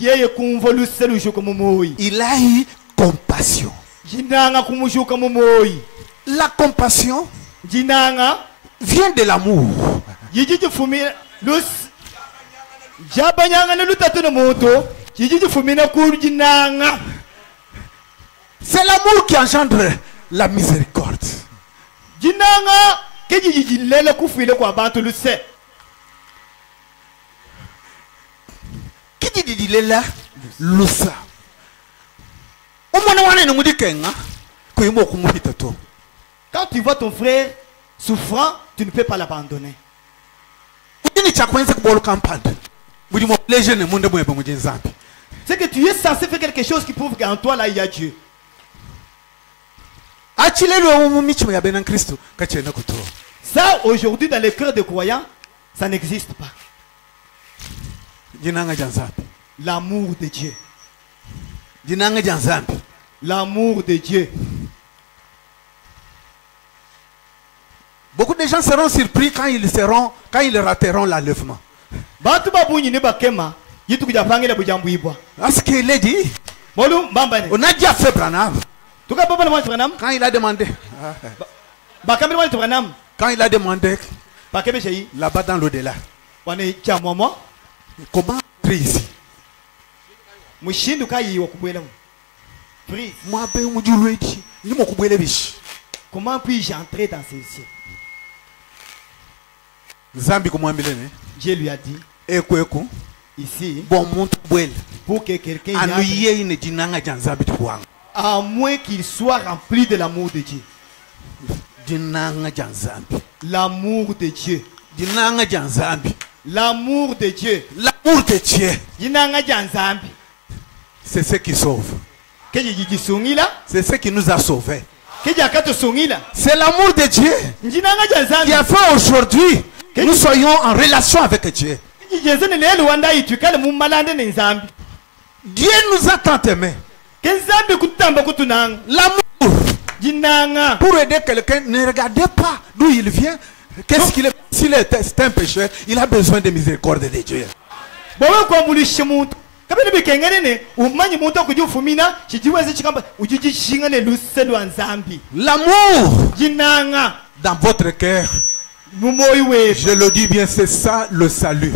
Yeye kumvoluse lushuka mumoyi. Il a eu compassion. Jinanga kumushuka mumoyi. La compassion Jinanga vient de l'amour. yijiji fumira lus jabanyanga ne lutatu no moto yijiji fumina kurjinanga. C'est l'amour qui engendre la miséricorde. Jinanga kejiji lele kufile kwa bantu luse. Qui dit il est là? Lusa. Au moins, on est nous dit qu'il Quand tu vois ton frère souffrant, tu ne peux pas l'abandonner. C'est que tu es censé faire quelque chose qui prouve qu'en toi là il y a Dieu. Ça aujourd'hui dans les cœurs des croyants, ça n'existe pas. L'amour de Dieu. L'amour de Dieu. Beaucoup de gens seront surpris quand ils rateront l'enlèvement. Batu babunyi ne bakema yitu kujapangela bujambuibwa. Parce qu'il est dit, Molu mbambane. on a déjà fait Branham. Tuka papa na mwana Branham. Quand il a demandé, Bakamela mwana Branham. quand il a demandé Bakebe chez là-bas dans l'au-delà, wane cha mama. comment entrer ici? Mushindu kayi wakubwela mu. Prise. Moi, ben, on dit, lui, il m'a coupé les biches. Comment puis-je entrer dans ces cieux? Zambi comme un millénaire. Dieu lui a dit Eko, ici bon monte bouel. pour que quelqu'un Anuye ne dinanga janzabi tuwang. à moins qu'il soit rempli de l'amour de Dieu. Dinanga janzabi. L'amour de Dieu. Dinanga janzabi. L'amour de Dieu. L'amour de Dieu, Dinanga janzambi. c'est ce qui sauve. Keje jijisungila. C'est ce qui nous a sauvés. Keje akato sungila. C'est l'amour de Dieu Dinanga janzambi. qui a fait aujourd'hui que nous soyons en relation avec Dieu. Jijezene lelo wanda itukale mu malande ne nzambi. Dieu nous a tant aimés. Kenzambi kutamba kutunanga. L'amour. Dinanga. Pour aider quelqu'un, ne regardez pas d'où il vient. Qu'est-ce qu'il est? S'il est un pécheur, il a besoin de miséricorde de Dieu. Bowe kwambulisha muntu. Kabene bikengene ne umanyi muntu okujufumina chijiweze chikamba ujijishinga ne luselo nzambi. L'amour Dinanga. dans votre cœur, Mumoyi we. je le dis bien, c'est ça le salut.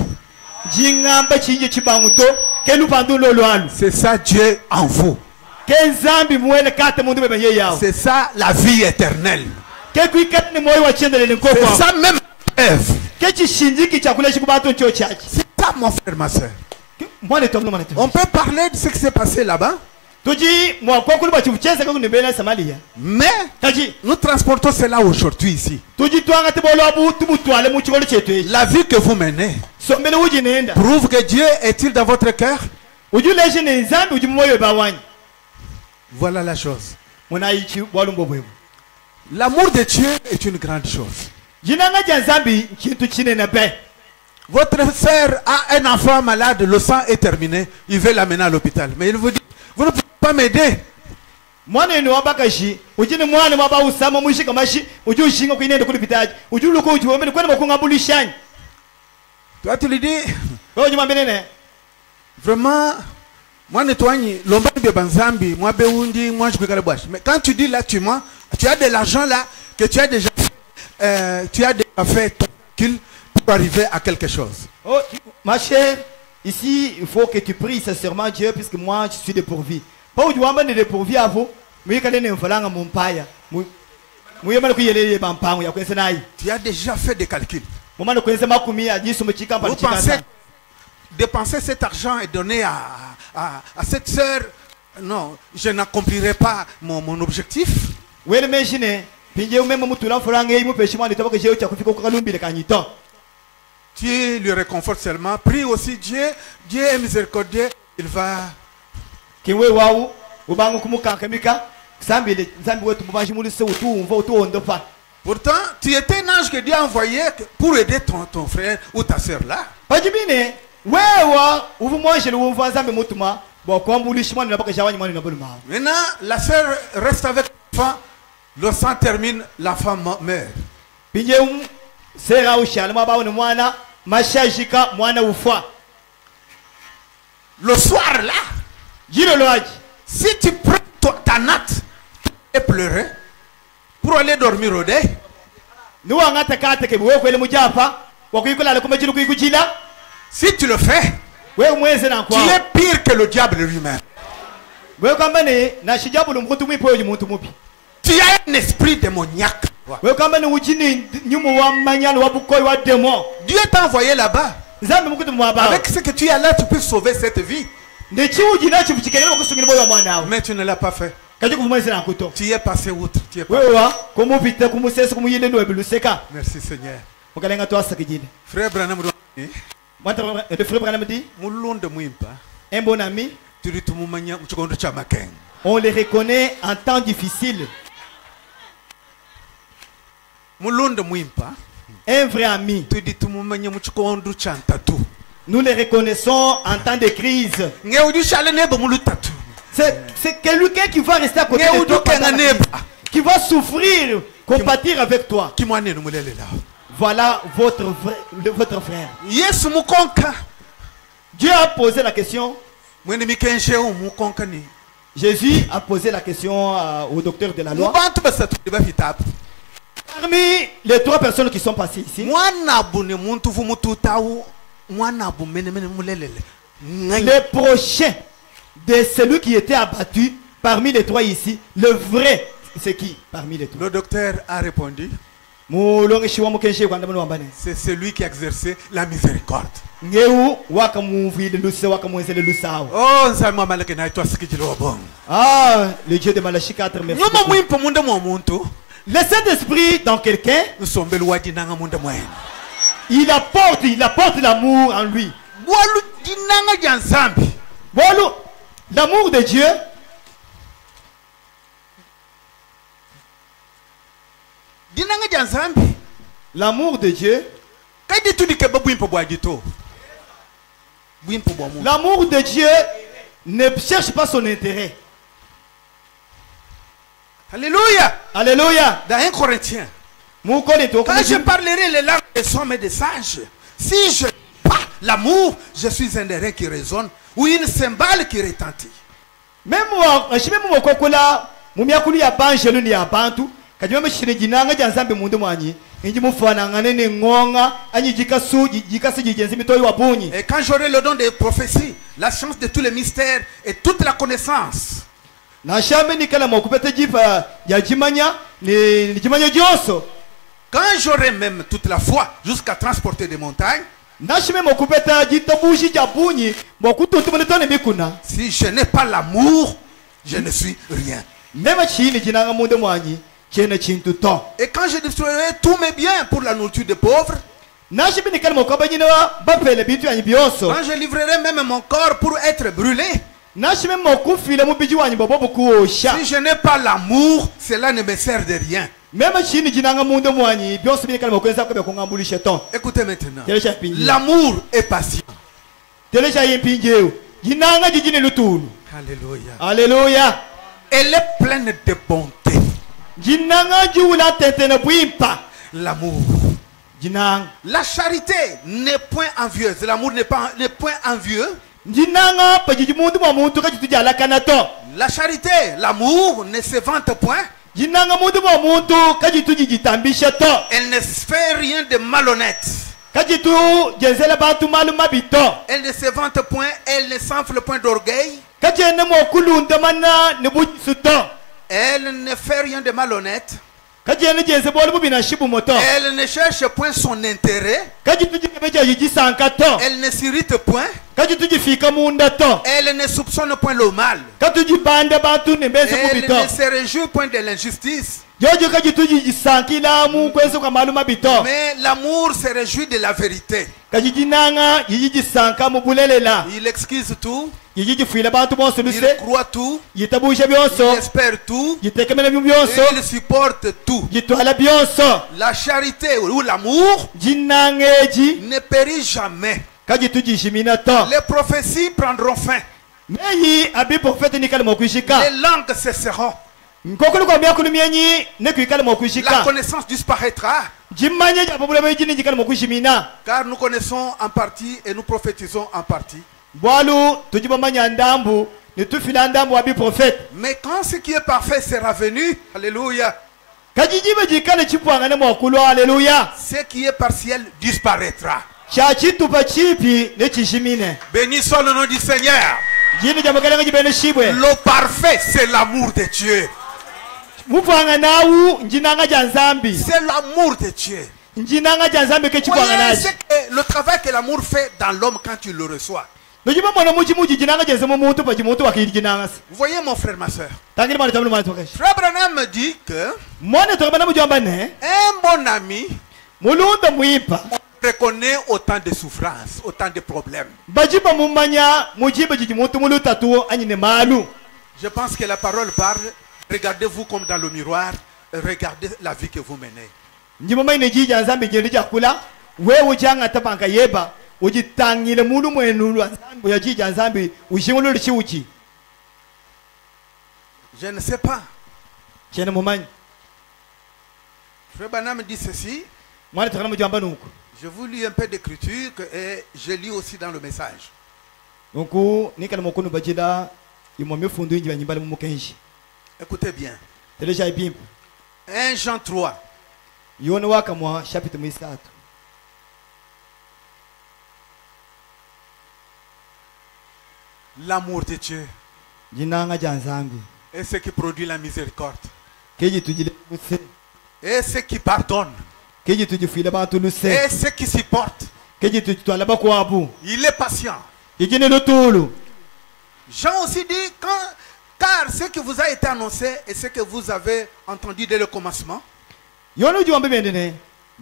Jingamba chije chibanguto kelu pandulo lwalu. C'est ça Dieu en vous. kenzambi muwele kate mundu bebe yao. C'est ça la vie éternelle. Ke kuikate ni moyo wa chende le nkoko. C'est ça même rêve. Ke chishinjiki chakula shikubato ncho chachi. C'est ça mon frère, ma soeur. Mwana tomno mwana. On peut parler de ce qui s'est passé là-bas. Tuji mwa kwa kulu bachi uchenza kwa kunibela Somalia. Mais Taji nous transportons cela aujourd'hui ici. tuji twanga tibolo abu tubutwale mu chikolo chetu echi. La vie que vous menez Sombele uji nenda. prouve que Dieu est-il dans votre cœur. Uji leje ne nzambi uji moyo bawanyi. Voilà la chose. Mwana ichi walu mbobwe. L'amour de Dieu est une grande chose. Jinanga ja nzambi kintu chinene be. Votre sœur a un enfant malade, le sang est terminé, il veut l'amener à l'hôpital. Mais il vous dit, vous ne pouvez pas m'aider. Mwana ni wabakashi uji ni mwana waba usama mushika mashi uji ushinga kuinenda kulipitaji uji luko uji wamene kwenda makunga bulishani. Toi tu lui dis, Oji mambene vraiment, moi nettoie, l'omba de banzambi, moi beundi, moi je peux le bois. Mais quand tu dis là, tu mens, tu as de l'argent là, que tu as déjà fait ton calcul pour arriver à quelque chose. Oh, ma chère, ici, il faut que tu pries sincèrement Dieu, puisque moi, je suis dépourvu. Pas où tu vas me dépourvu à vous, mais quand on est mon paya, Tu as déjà fait des calculs. Vous pensez dépenser cet argent et donner à cette sœur, non, je n'accomplirai pas mon objectif. Tu lui réconfortes seulement. Prie aussi Dieu. Dieu est miséricordieux. Il va. Pourtant, tu étais un ange que Dieu a envoyé pour aider ton frère ou ta soeur là. Maintenant, la soeur reste avec l'enfant. Le sang termine, la femme meurt. Le soir là, si tu prends ta natte et pleurer pour aller dormir au dé, si tu le fais, tu es pire que le diable lui-même. Tu as un esprit démoniaque. Dieu t'a envoyé là-bas. Avec ce que tu as là, tu peux sauver cette vie. Mais tu ne l'as pas fait. Tu es passé outre. Tu es Merci Seigneur. Frère Branham, un bon ami, on les reconnaît en temps difficile. Un vrai ami, nous les reconnaissons en temps de crise. C'est quelqu'un qui va rester à côté de toi, qui va souffrir, compatir avec toi. Voilà votre frère. Dieu a posé la question. Jésus a posé la question au docteur de la loi. Parmi les 3 personnes qui sont passées ici, le prochain de celui qui était abattu parmi les 3 ici, le vrai, c'est qui parmi les 3? Le docteur a répondu, c'est celui qui a exercé la miséricorde. Oh, ah, le Dieu de Malachie 4, merci. Le Saint-Esprit dans quelqu'un, il apporte l'amour en lui. L'amour de Dieu, l'amour de Dieu, l'amour de Dieu ne cherche pas son intérêt. Alléluia. Alléluia. Dans 1 Corinthiens, quand je parlerai les langues des hommes et des sages, si je n'ai pas l'amour, je suis un airain qui résonne ou une cymbale qui retentit. Même moi, je suis même au cocola, Mumiakuli ya banjelu ni ya bantu, kajima mshine jinanga janzambe mundu mwanyi, inji mufana nganene ngonga, anyi jikasu, jikasi jijenzi mitoi wabunyi. Et quand j'aurai le don de prophétie, la science de tous les mystères et toute la connaissance, Na shambe ni kala mokupete jipa ya jimanya ni jimanya jonso. Quand j'aurai même toute la foi jusqu'à transporter des montagnes, Nashime mokupeta jitabushi jabunyi mokutuntu monetone mikuna. si je n'ai pas l'amour, je ne suis rien. Mema chini jinanga munde mwanyi chene chintu to. Et quand je détruirai tous mes biens pour la nourriture des pauvres, Nashime ni kala mokaba nyina bapele bitu yanyi bionso. quand je livrerai même mon corps pour être brûlé, Nashime mokufile mubiji wanyi bobo kuosha. si je n'ai pas l'amour, cela ne me sert de rien. Mema chini jinanga munde mwanyi bionso bini kala mokwenza kobe kongambulishe to. Écoutez maintenant. Telesha pinje. L'amour est patient. Telesha yempinje. Jinanga jijine lutulu. Alléluia. Alléluia. Elle est pleine de bonté. Jinanga jula tetene bwimpa. L'amour. Jinanga. La charité n'est point envieuse. L'amour n'est point envieux. Jinanga pajiji mundu mwa muntu kajitujala kanato. La charité, l'amour ne se vante point. Jinanga mundu mwa muntu kajituji jitambisha to. Elle ne fait rien de malhonnête. Kajitu jenzela bantu malu mabito. Elle ne se vante point. Elle ne s'enfle point d'orgueil. Kajene mwa kulunda mana nebuji to. Elle ne fait rien de malhonnête. Kajene jenze bolu bubina shibu moto. Elle ne cherche point son intérêt. Kajituji kebeja yiji sankato. Elle ne s'irrite point. Kajituji fika munda to. Elle ne soupçonne point le mal. Katuji bande bantu nebeze Elle kubito. ne se réjouit point de l'injustice. Jojo kajituji jisankila mu kweso kwa malu mabito. Mais l'amour se réjouit de la vérité. Kajijinanga yiji sanka mu bulelela. Il excuse tout. Yiji fuila bantu bonso Il luse. croit tout. Yitabusha Il bionso. espère tout. Yitekemele bionso. Et il supporte tout. Yitwala bionso. La charité ou l'amour Jinangeji ne périt jamais. kajituji shimina to. Les prophéties prendront fin. Meyi abi profete ni kale Les mokushika. langues cesseront. Nkokulu kwa miaka lumienyi ne kuikale La mokushika. connaissance disparaîtra. Jimanye ja popule meji ni kale mokushimina. Car nous connaissons en partie et nous prophétisons en partie. Bwalu tujibamanya ndambu ni tufila ndambu abi profete. Mais quand ce qui est parfait sera venu, alléluia, Kajijibe jikale chipwanga ne mwakulu haleluya. ce qui est partiel disparaîtra. Cha chitupa chipi ne chishimine. Béni soit le nom du Seigneur. Jini jamakale jibene shibwe. Le parfait, c'est l'amour de Dieu. Mupwanga nawu njinanga janzambi. C'est l'amour de Dieu. Njinanga janzambi ke chipwanga Voyez, naji. c'est que le travail que l'amour fait dans l'homme quand tu le reçois. Nojiba mwana muji jinanga jenze mu muntu pa jimuntu wakijinanga. Vous voyez mon frère, ma soeur. Tangiri mwana tabulu mwana tokesh. Frère Branham me dit que Mwana tokabana mujamba ne. un bon ami Mulunda muipa. reconnaît autant de souffrances, autant de problèmes. Bajiba mumanya mujiba jijimuntu muluta tu anyine malu. Je pense que la parole parle. Regardez-vous comme dans le miroir. Regardez la vie que vous menez. Njima mai ne jija nzambi jendi jakula. Wewe janga tapanga yeba. Ujitangile mulu mwenu nzambi ya jija nzambi. Ushingulu lichiuchi. Je ne sais pas. Chene mumanyi. Frère Branham dit ceci. Mwana tokana mujamba nuko. Je vous lis un peu d'écriture et je lis aussi dans le message. Nuku nikala mokunu bajida. Imwame fundu inji banyimbali mumukenshi. Écoutez bien. Telesha ibimpu. 1 Jean 3. Yone waka mwa chapitre mwisatu. L'amour de Dieu Jinanga janzambi. est ce qui produit la miséricorde. Keji tujile luse. Et ce qui pardonne. Keji tujifuile bantu luse. Et ce qui supporte. Keji tujitwala bakwabu. Il est patient. Ijine lutulu. Jean aussi dit car ce qui vous a été annoncé et ce que vous avez entendu dès le commencement, Yone ujiwambe bendene.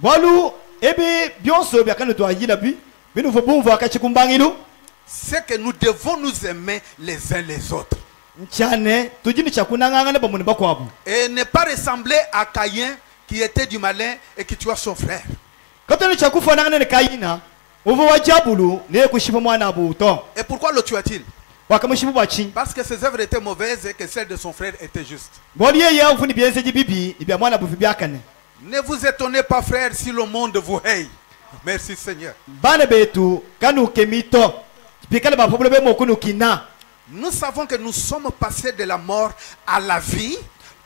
Walu ebe bionso byakano to ajila bi. Binu vobumva akachikumbangilu. c'est que nous devons nous aimer les uns les autres. Nchane tujini chakunanganga ne bamuni bakwabu. Et ne pas ressembler à Caïn qui était du malin et qui tua son frère. Katano chakufananga ne Kaina. Uvo wajabulu ne kushipa mwana abuto. Et pourquoi le tua-t-il? Wakamushipu bachi. Parce que ses œuvres étaient mauvaises et que celles de son frère étaient justes. Boli ya ufuni biense jibibi ibya mwana bufi byakane. Ne vous étonnez pas, frères, si le monde vous hait. Merci, Seigneur. Bana betu kanu kemito. Pikale ba problème mo kunu kina. Nous savons que nous sommes passés de la mort à la vie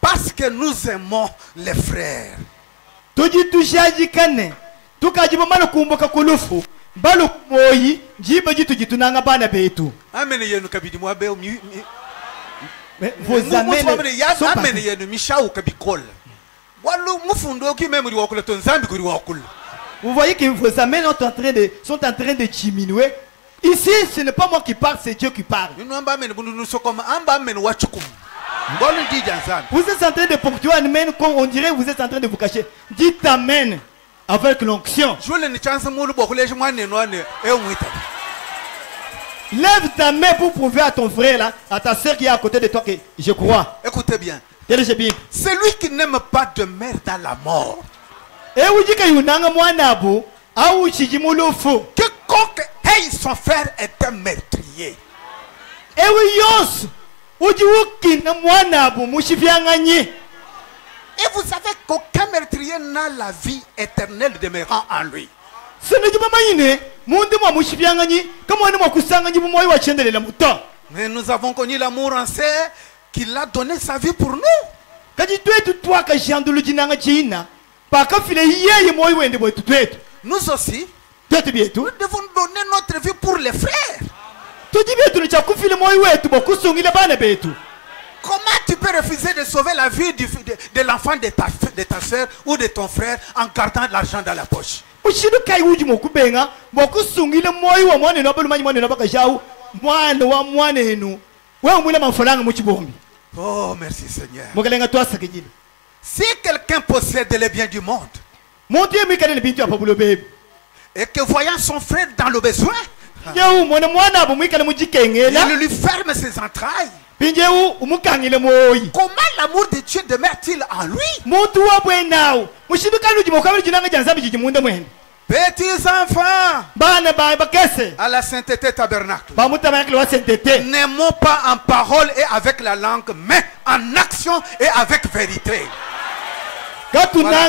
parce que nous aimons les frères. Tuji tushaji kane. Tukajiba mano kumboka kulufu. Balu moyi jiba jitu jitunanga bana betu. Amen. Mais vos amens sont partis. Vous voyez que vos amens sont en train de diminuer. Ici, ce n'est pas moi qui parle, c'est Dieu qui parle. Vous êtes en train de ponctuer amen comme on dirait vous êtes en train de vous cacher. Dites amen avec l'onction. Lève ta main pour prouver à ton frère là, à ta soeur qui est à côté de toi que je crois. Écoutez bien. Celui qui n'aime pas de mère dans la mort. Quiconque haït son frère est un meurtrier. Et vous savez qu'aucun meurtrier n'a la vie éternelle demeurant en lui. Mais nous avons connu l'amour en serre qu'il a donné sa vie pour nous. Nous aussi, nous devons donner notre vie pour les frères. Comment tu peux refuser de sauver la vie de l'enfant de ta soeur ou de ton frère en gardant de l'argent dans la poche? Oh, merci Seigneur. Si quelqu'un possède les biens du monde et que voyant son frère dans le besoin, il lui ferme ses entrailles, comment l'amour de Dieu demeure-t-il en lui? Petits enfants, à la sainteté tabernacle, n'aimons pas en parole et avec la langue, mais en action et avec vérité. Voilà.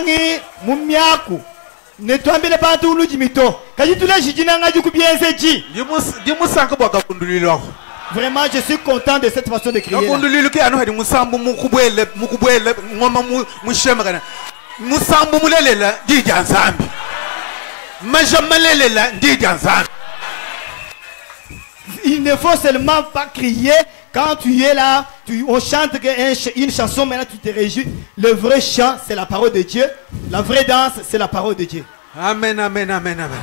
Vraiment, je suis content de cette façon de crier. Il ne faut seulement pas crier quand tu es là, on chante une chanson, maintenant tu te réjouis. Le vrai chant, c'est la parole de Dieu. La vraie danse, c'est la parole de Dieu. Amen, amen, amen, amen.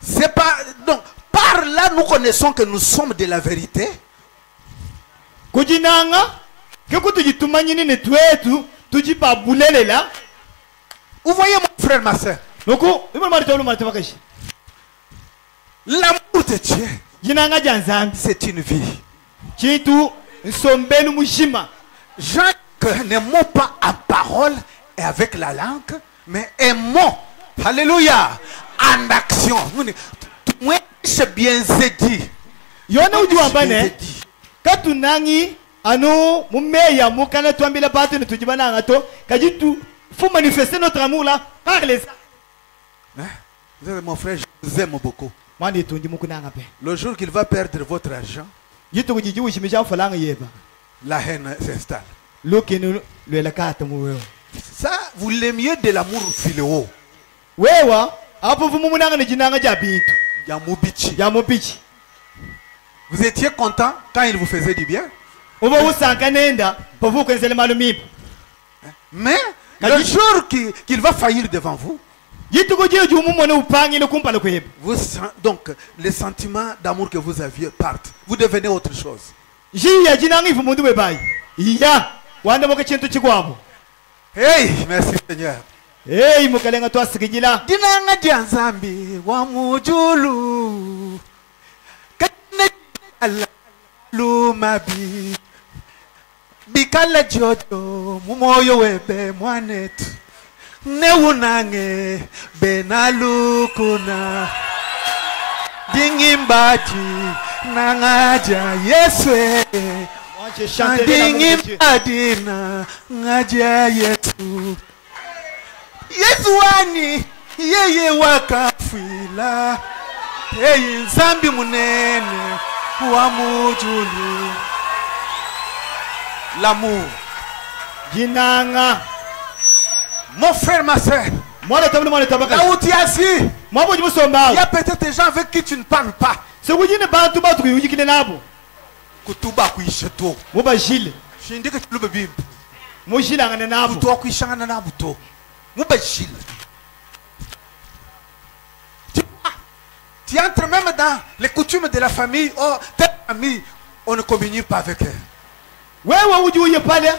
C'est pas... Donc, par là, nous connaissons que nous sommes de la vérité. Vous voyez mon frère, ma soeur, l'amour de Dieu, c'est une vie. Jacques, n'aimons pas en parole et avec la langue, mais aimons, alléluia, en action. Moi, c'est bien dit. Faut manifester notre amour là par les Vous savez, mon frère, je vous aime beaucoup. Le jour qu'il va perdre votre argent, la haine s'installe. Ça, vous l'aimiez de l'amour philéo. Vous étiez content quand il vous faisait du bien. Mais le jour qu'il va faillir devant vous, donc les sentiments d'amour que vous aviez partent. Vous devenez autre chose. Hey, merci Seigneur. Hey, mukalenga to asigijila. Dinanga dianzambi wa mujulu. Kana lumabi. Bikala jojo mumoyo webe mwanetu. Neunange benalukuna. Dingimbaji nangaja Yeswe. Dingimbaji nangaja Yesu. Yesu wani yeye wakafila. Yeye zambi munene wa mujulu. L'amour. Jinanga. Mon frère, ma soeur. Là où tu es assis, il y a peut-être des gens avec qui tu ne parles pas. kutuba kuisheto muba Gilles shindike tulube bimbu mujila ngane nabo buto kuishangana na buto muba Gilles. Tu entres même dans les coutumes de la famille. Oh, telle famille, on ne communie pas avec elle. wewe ujuye pale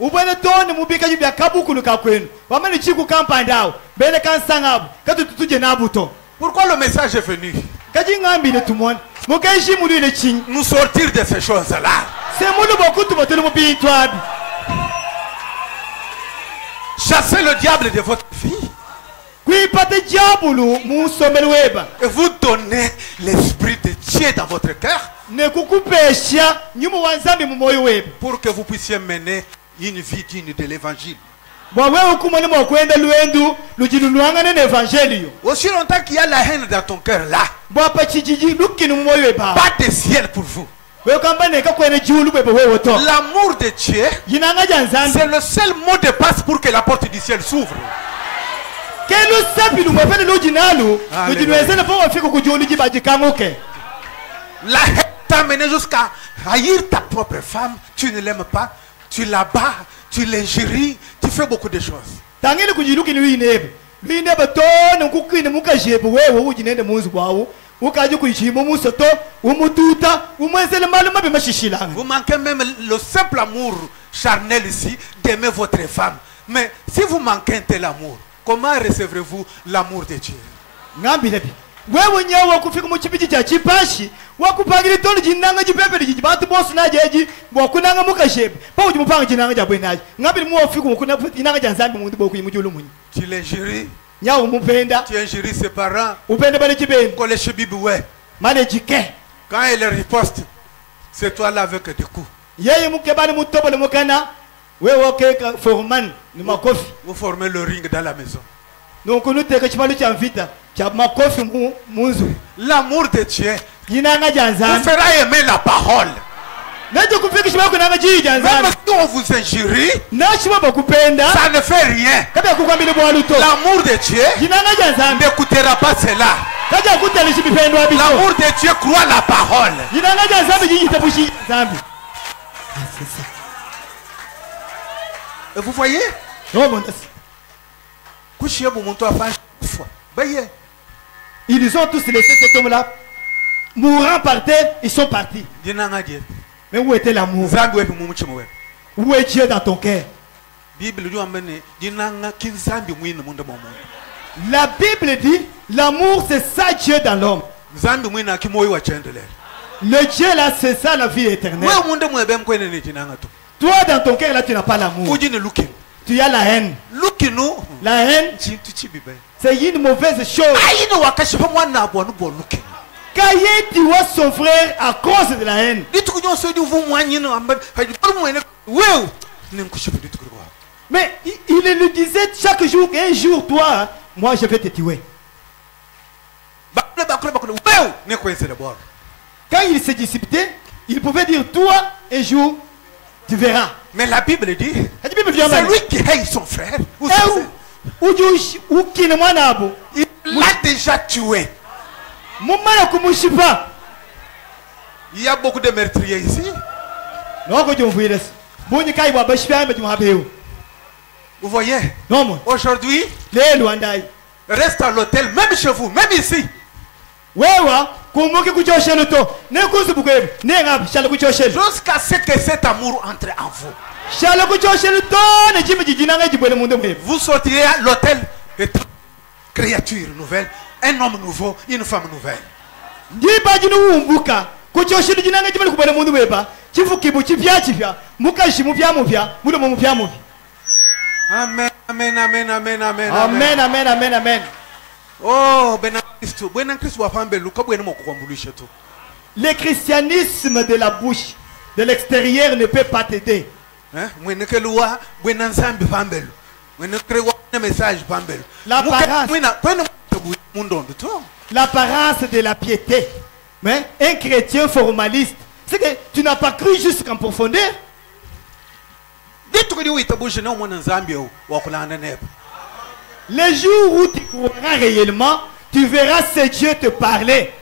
ubone tone mubika jibya kabuku lukakwenu wamani chiku kampandao bele kansangabu katu tutuje nabuto. Pourquoi le message est venu? Kaji ngambi le tumone mukeshi mulu ile ching Nous sortir de ces choses-là. c'est mulu bokutu botulu mubintwabi. Chassez le diable de votre vie. Kuipate diabulu musomelu weba Et vous donnez l'esprit de Dieu dans votre cœur ne kukupesha nyumu wanzambi mumoyo weba pour que vous puissiez mener une vie digne de l'évangile. bwa wewe kumone mwakwenda luendu lujiluluangane na evangelio Aussi longtemps qu'il y a la haine dans ton cœur là, bwa pa chijiji lukinu mumoyo weba pas de ciel pour vous. wewe kamba ne kakwene julu bebe wewe to L'amour de Dieu, yinanga janzambi c'est le seul mot de passe pour que la porte du ciel s'ouvre. kelu sapi lumwefene lujinalu Alléluia. lujinuezene po wafika kujulu jibajikanguke. La haine t'a amené jusqu'à haïr ta propre femme. Tu ne l'aimes pas, tu la bats, tu l'injuries, tu fais beaucoup de choses. Tangini kujiluki ni luinebe tone nkukine mukajebe wewe ujinende munzu bwawu ukaji kuishimo musoto umututa umwezele malu mabe mashishilanga. Vous manquez même le simple amour charnel ici d'aimer votre femme. Mais si vous manquez un tel amour, comment recevrez-vous l'amour de Dieu? Ngambi lebi wewe nyawo kufika mu kibiji kya kipashi wakupagire tone jinanga jipepele jibatu boss naje eji bwakunanga mukashebe pa uji mupanga jinanga jabwe naje ngambi mu ofika mukuna inanga janzambi mu ndibo kuyimujulu munyi Tu l'injuries, nyawo mupenda tu injuries ses parents. upende bale kibeni Quand les chebibi, ouais. mane jike Quand elle riposte, c'est toi là avec des coups. yeye mukebani mutobole mukana wewe okeka forman ni makofi Vous formez le ring dans la maison. donc nuteka chibalu cha mvita cha makofi munzu L'amour de Dieu yinanga vous janzambi fera aimer la parole. nejo kufika chibalu nanga ji Même janzambi si on vous injurie, na chibabu kupenda ça ne fait rien. kabya kukwambile bwaluto L'amour de Dieu yinanga janzambi n'écoutera pas cela. kaja kutelishi bipendwa biso L'amour de Dieu croit la parole. yinanga janzambi jijitabushi zambi. Et vous voyez, coucher pour mon toit fois. Voyez, ils ont tous laissé cet homme-là mourant par terre, ils sont partis. dinanga Dieu. Mais où était l'amour? Zambi wepi mumuchimwe. Où est Dieu dans ton cœur? Bible dit amene dinanga kinzambi mwini munda momo. La Bible dit l'amour c'est ça Dieu dans l'homme. Zambi mwini akimoyo wa chendele. Le Dieu là c'est ça la vie éternelle. Wewe munda mwebe mkwene ni dinanga tu. Toi dans ton cœur là tu n'as pas l'amour. Ujini looking. Tu as la haine. Lookinu. La haine Chintu chibibe. c'est une mauvaise chose. Ayino wakashipa mwana abwa nubo looking. Caillé tu vois son frère à cause de la haine. Ditukunyo so di vu mwanyino amba hajiparu mwene wewe ninkushipa ditukurwa. Mais il lui disait chaque jour qu'un jour toi moi je vais te tuer. Quand il se disputait, il pouvait dire toi un jour tu verras. Mais la Bible dit, La Bible dit c'est lui qui haït son frère. Ou sa sœur. Il l'a déjà tué. Il y a beaucoup de meurtriers ici. Vous voyez, aujourd'hui, reste à l'hôtel, même chez vous, même ici. Jusqu'à ce que cet amour entre en vous. Vous sortirez à l'hôtel et créature nouvelle, un homme nouveau, une femme nouvelle. Amen, amen, amen, amen, amen. Amen, amen, amen, amen. Oh, Le christianisme de la bouche, de l'extérieur ne peut pas t'aider. L'apparence de la piété. Mais un chrétien formaliste, c'est que tu n'as pas cru jusqu'en profondeur. Les jours où tu croiras réellement, tu verras ce Dieu te parler.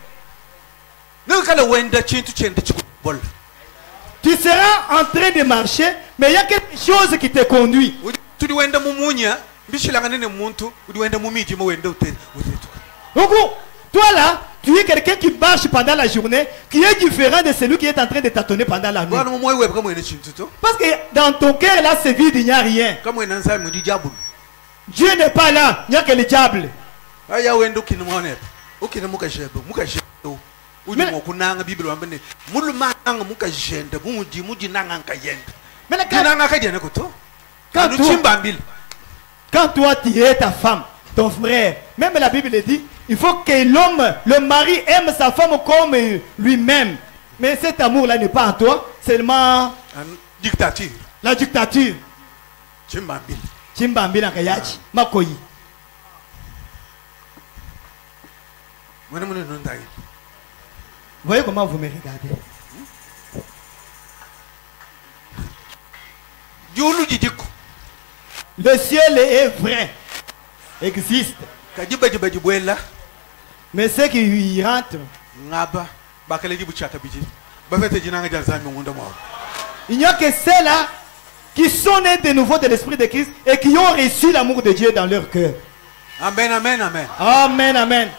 Tu seras en train de marcher, mais il y a quelque chose qui te conduit. Donc, toi là, tu es quelqu'un qui marche pendant la journée, qui est différent de celui qui est en train de tâtonner pendant la nuit. Parce que dans ton cœur là, c'est vide, il n'y a rien. Dieu n'est pas là, il n'y a que le diable. Quand toi tu es ta femme, ton frère, même la Bible dit, il faut que l'homme, le mari aime sa femme comme lui-même. Mais cet amour-là n'est pas en toi, seulement dictature. La dictature. Chimbambila kayachi makoyi. Vous voyez comment vous me regardez? Le ciel est vrai, existe. Mais ceux qui y rentrent, il n'y a que ceux-là qui sont nés de nouveau de l'Esprit de Christ et qui ont reçu l'amour de Dieu dans leur cœur. Amen, amen, amen. Amen, amen.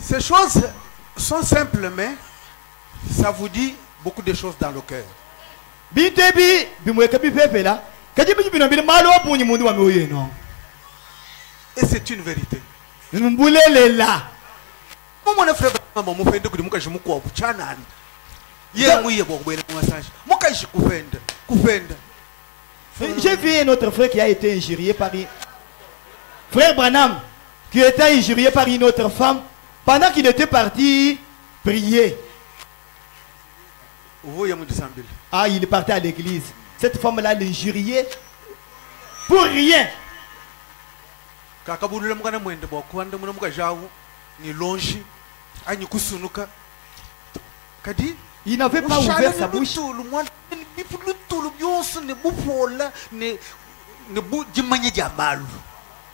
Ces choses sont simples, mais ça vous dit beaucoup de choses dans le cœur. Et c'est une vérité. J'ai vu un autre frère qui a été injurié par frère Branham, qui était injurié par une autre femme pendant qu'il était parti prier. Ah, il est parti à l'église. Cette femme-là l'injuriait pour rien. Il n'avait pas ouvert sa bouche.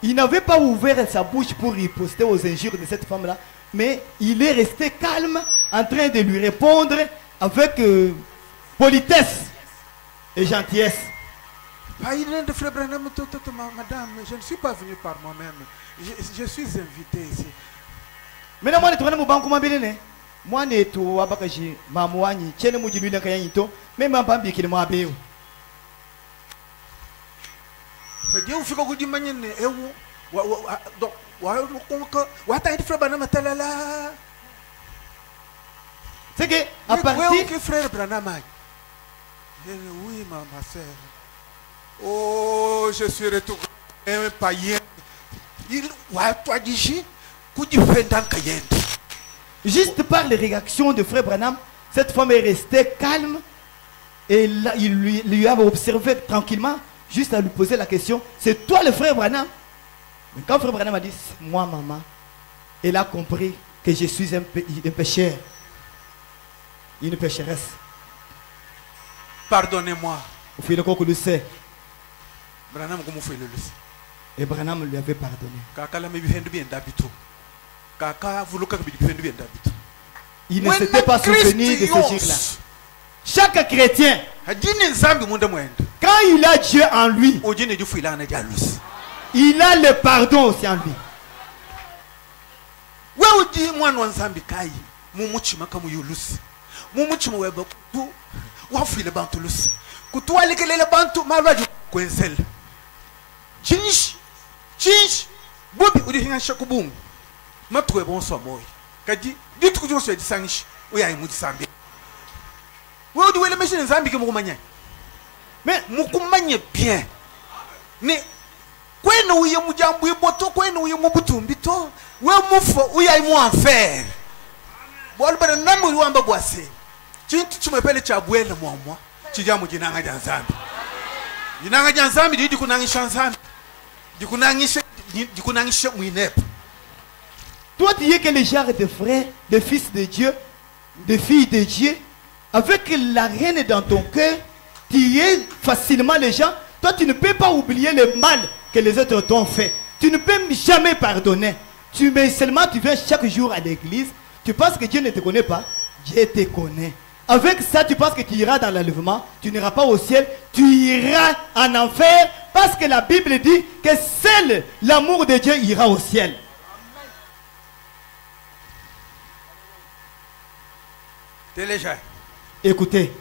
Il n'avait pas ouvert sa bouche pour riposter aux injures de cette femme-là, mais il est resté calme en train de lui répondre avec politesse et gentillesse. Madame, je ne suis pas venu par moi-même. Je suis invité ici. Mais moi, je suis moi ne to abakaji mamwani chene mujinu na kayito même mbambi kile mwabeo Dieu ufika kujimanya ne ewu donc wa ta frère Branham talala. C'est que à partir que frère Branham oui ma sœur. Oh, je suis retourné un païen. Il wa toi d'ici kujifenda kayende. Juste par les réactions de frère Branham, cette femme est restée calme et là, il lui avait observé tranquillement, juste à lui poser la question, c'est toi le frère Branham? Mais quand frère Branham a dit, c'est moi maman, elle a compris que je suis un pécheur, une pécheresse. Pardonnez-moi. Et Branham lui avait pardonné. Il ne s'était pas souvenu de ce jour-là. Chaque chrétien, quand il a Dieu en lui, il a le pardon aussi en lui. Matoué bon soit moi. Kadi, dites que je suis dit sangish. Oui, aïe moudi sambi. Oui, on dit les machines zambi que moukoumanya. Mais moukoumanya bien. Mais quoi nous y a moudjambu boto, quoi nous y a moubutumbito. Oui, moufo, oui, aïe mou enfer. Bon, le namu ou amba boissé. Tu m'appelles Chabouel, moi. Tu dis à moudjina zambi. Dinanga zambi, dit qu'on a un chanzambi. Dit qu'on a un chef mouinep. Toi, tu es que les genres de frères, de fils de Dieu, de filles de Dieu, avec la reine dans ton cœur, tu es facilement les gens. Toi, tu ne peux pas oublier le mal que les autres t'ont fait. Tu ne peux jamais pardonner. Mais seulement tu viens chaque jour à l'église, tu penses que Dieu ne te connaît pas. Dieu te connaît. Avec ça, tu penses que tu iras dans l'enlèvement, tu n'iras pas au ciel, tu iras en enfer, parce que la Bible dit que seul l'amour de Dieu ira au ciel. T'es léger. Écoutez.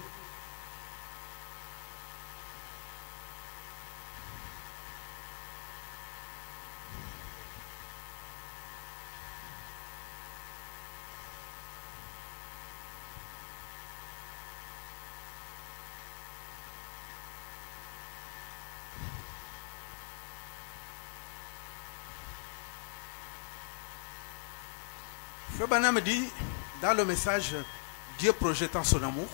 Frère Branham dit dans le message Dieu projetant son amour.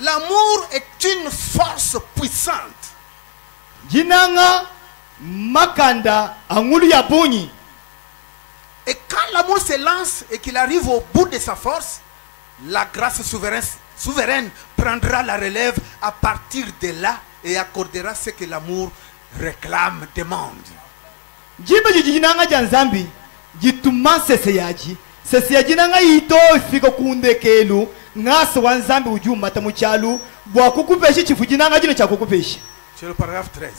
L'amour est une force puissante. Et quand l'amour se lance et qu'il arrive au bout de sa force, la grâce souveraine prendra la relève à partir de là et accordera ce que l'amour réclame, demande. C'est le paragraphe 13.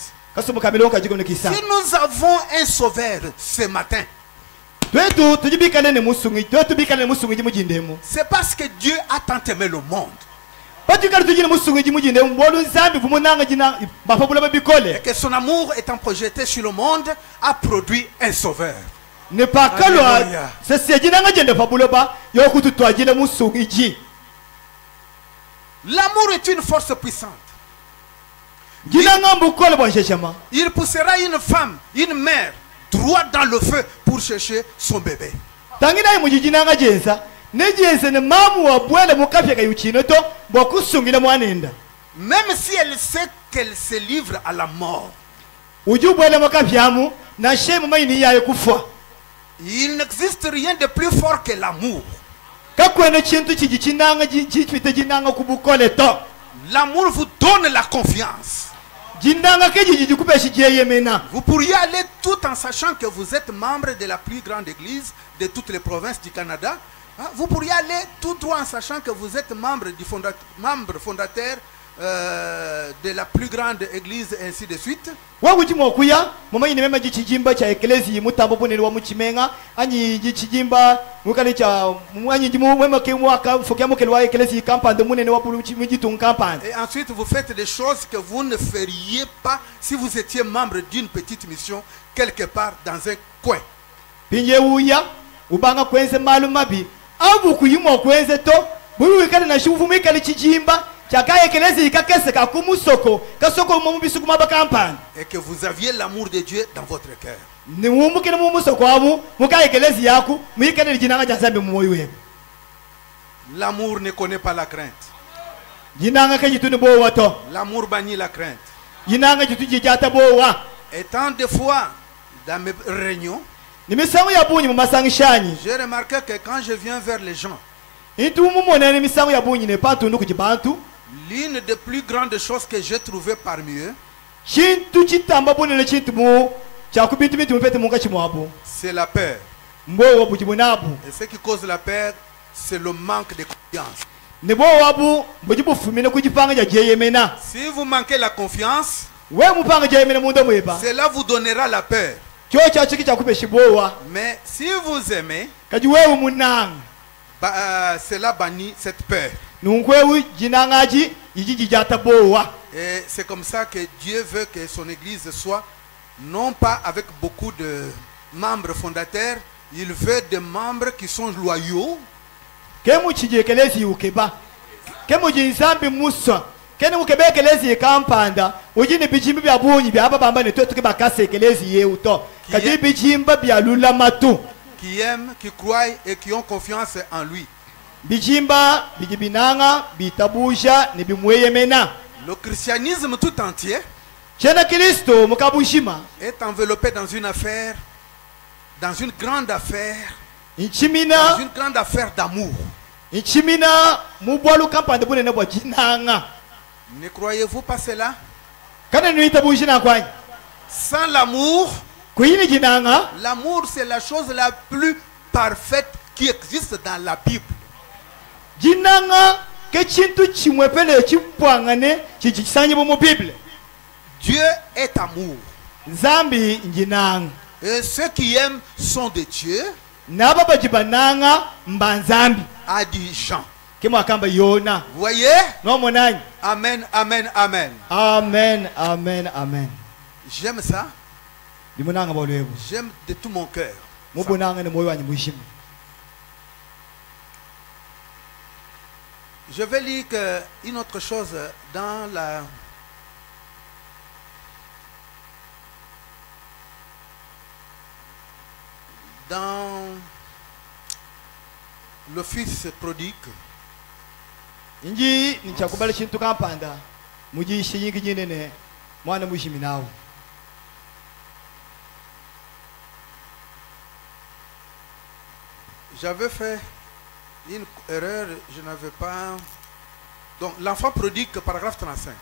Si nous avons un sauveur ce matin, c'est parce que Dieu a tant aimé le monde. Et que son amour étant projeté sur le monde a produit un sauveur. L'amour est une force puissante. Il poussera une femme, une mère, droit dans le feu pour chercher son bébé. Même si elle sait qu'elle se livre à la mort, il n'existe rien de plus fort que l'amour. L'amour vous donne la confiance. Vous pourriez aller tout en sachant que vous êtes membre de la plus grande église de toutes les provinces du Canada. Vous pourriez aller tout droit en sachant que vous êtes membre fondateur de la plus grande église, ainsi de suite. Et ensuite vous faites des choses que vous ne feriez pas si vous étiez membre d'une petite mission quelque part dans un coin. Et que vous aviez l'amour de Dieu dans votre cœur. L'amour ne connaît pas la crainte. L'amour bannit la crainte. Et tant de fois dans mes réunions, j'ai remarqué que quand je viens vers les gens, l'une des plus grandes choses que j'ai trouvées parmi eux, c'est la peur. Et ce qui cause la peur, c'est le manque de confiance. Si vous manquez la confiance, cela vous donnera la peur. Mais si vous aimez, cela bannit cette peur. Et c'est comme ça que Dieu veut que son église soit, non pas avec beaucoup de membres fondateurs, il veut des membres qui sont loyaux. Qui aiment, qui croient et qui ont confiance en lui. Le christianisme tout entier est enveloppé dans une affaire, dans une grande affaire, dans une grande affaire d'amour. Ne croyez-vous pas cela? Sans l'amour, l'amour c'est la chose la plus parfaite qui existe dans la Bible. Dieu est amour. Et ceux qui aiment sont de Dieu, a dit Jean. Vous voyez? Amen, amen, amen. Amen, amen, amen. J'aime ça. J'aime de tout mon cœur. Je vais lire une autre chose dans le fils prodigue. J'avais fait une erreur, je n'avais pas. Donc l'enfant prodigue, paragraphe 35.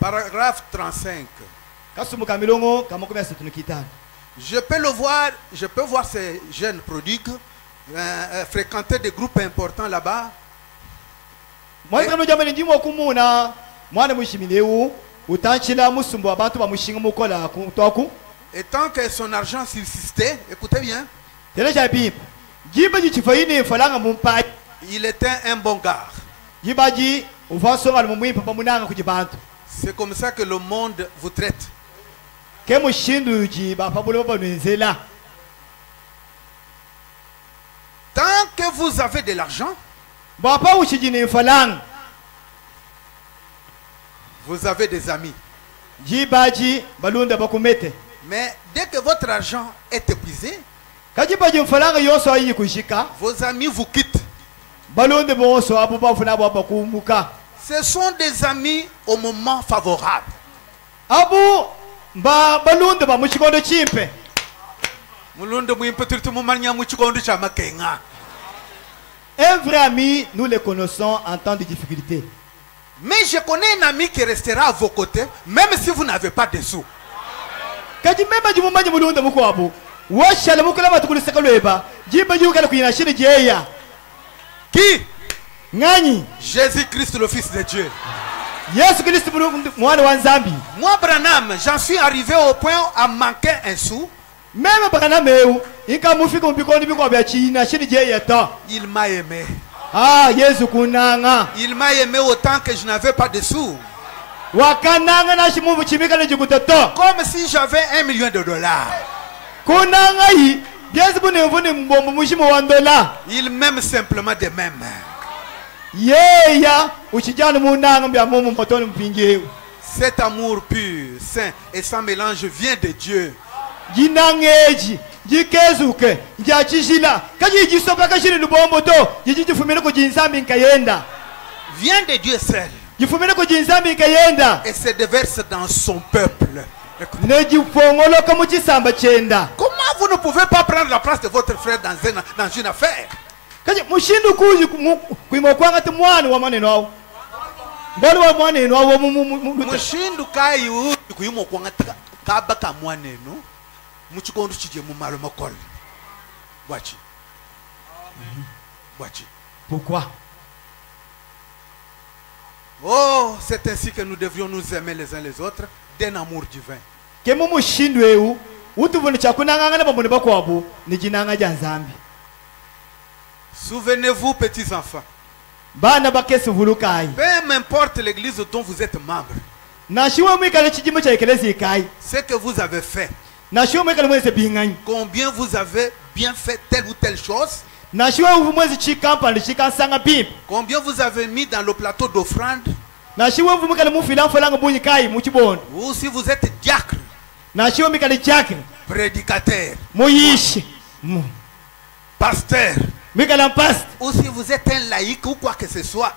Paragraphe 35. Je peux voir ces jeunes prodigues fréquenter des groupes importants là-bas. Et tant que son argent subsistait, écoutez bien, il était un bon gars. C'est comme ça que le monde vous traite. Tant que vous avez de l'argent, vous avez des amis. Mais dès que votre argent est épuisé, vos amis vous quittent. Ce sont des amis au moment favorable. Un vrai ami, nous le connaissons en temps de difficulté. Mais je connais un ami qui restera à vos côtés, même si vous n'avez pas de sous. Qui? Jésus-Christ, le Fils de Dieu. Moi, Branham, j'en suis arrivé au point à manquer un sou. Il m'a aimé. Il m'a aimé autant que je n'avais pas de sous. Comme si j'avais $1 million. Il m'aime simplement de même. Cet amour pur, saint et sans mélange vient de Dieu. Vient de Dieu seul. Et se déverse dans son peuple. Comment vous ne pouvez pas prendre la place de votre frère dans une affaire? Pourquoi? Oh, c'est ainsi que nous devions nous aimer les uns les autres d'un amour divin. Souvenez-vous, petits enfants, peu m'importe l'église dont vous êtes membre, ce que vous avez fait, combien vous avez bien fait telle ou telle chose, combien vous avez mis dans le plateau d'offrande, ou si vous êtes diacre, prédicateur, pasteur, ou si vous êtes un laïc ou quoi que ce soit,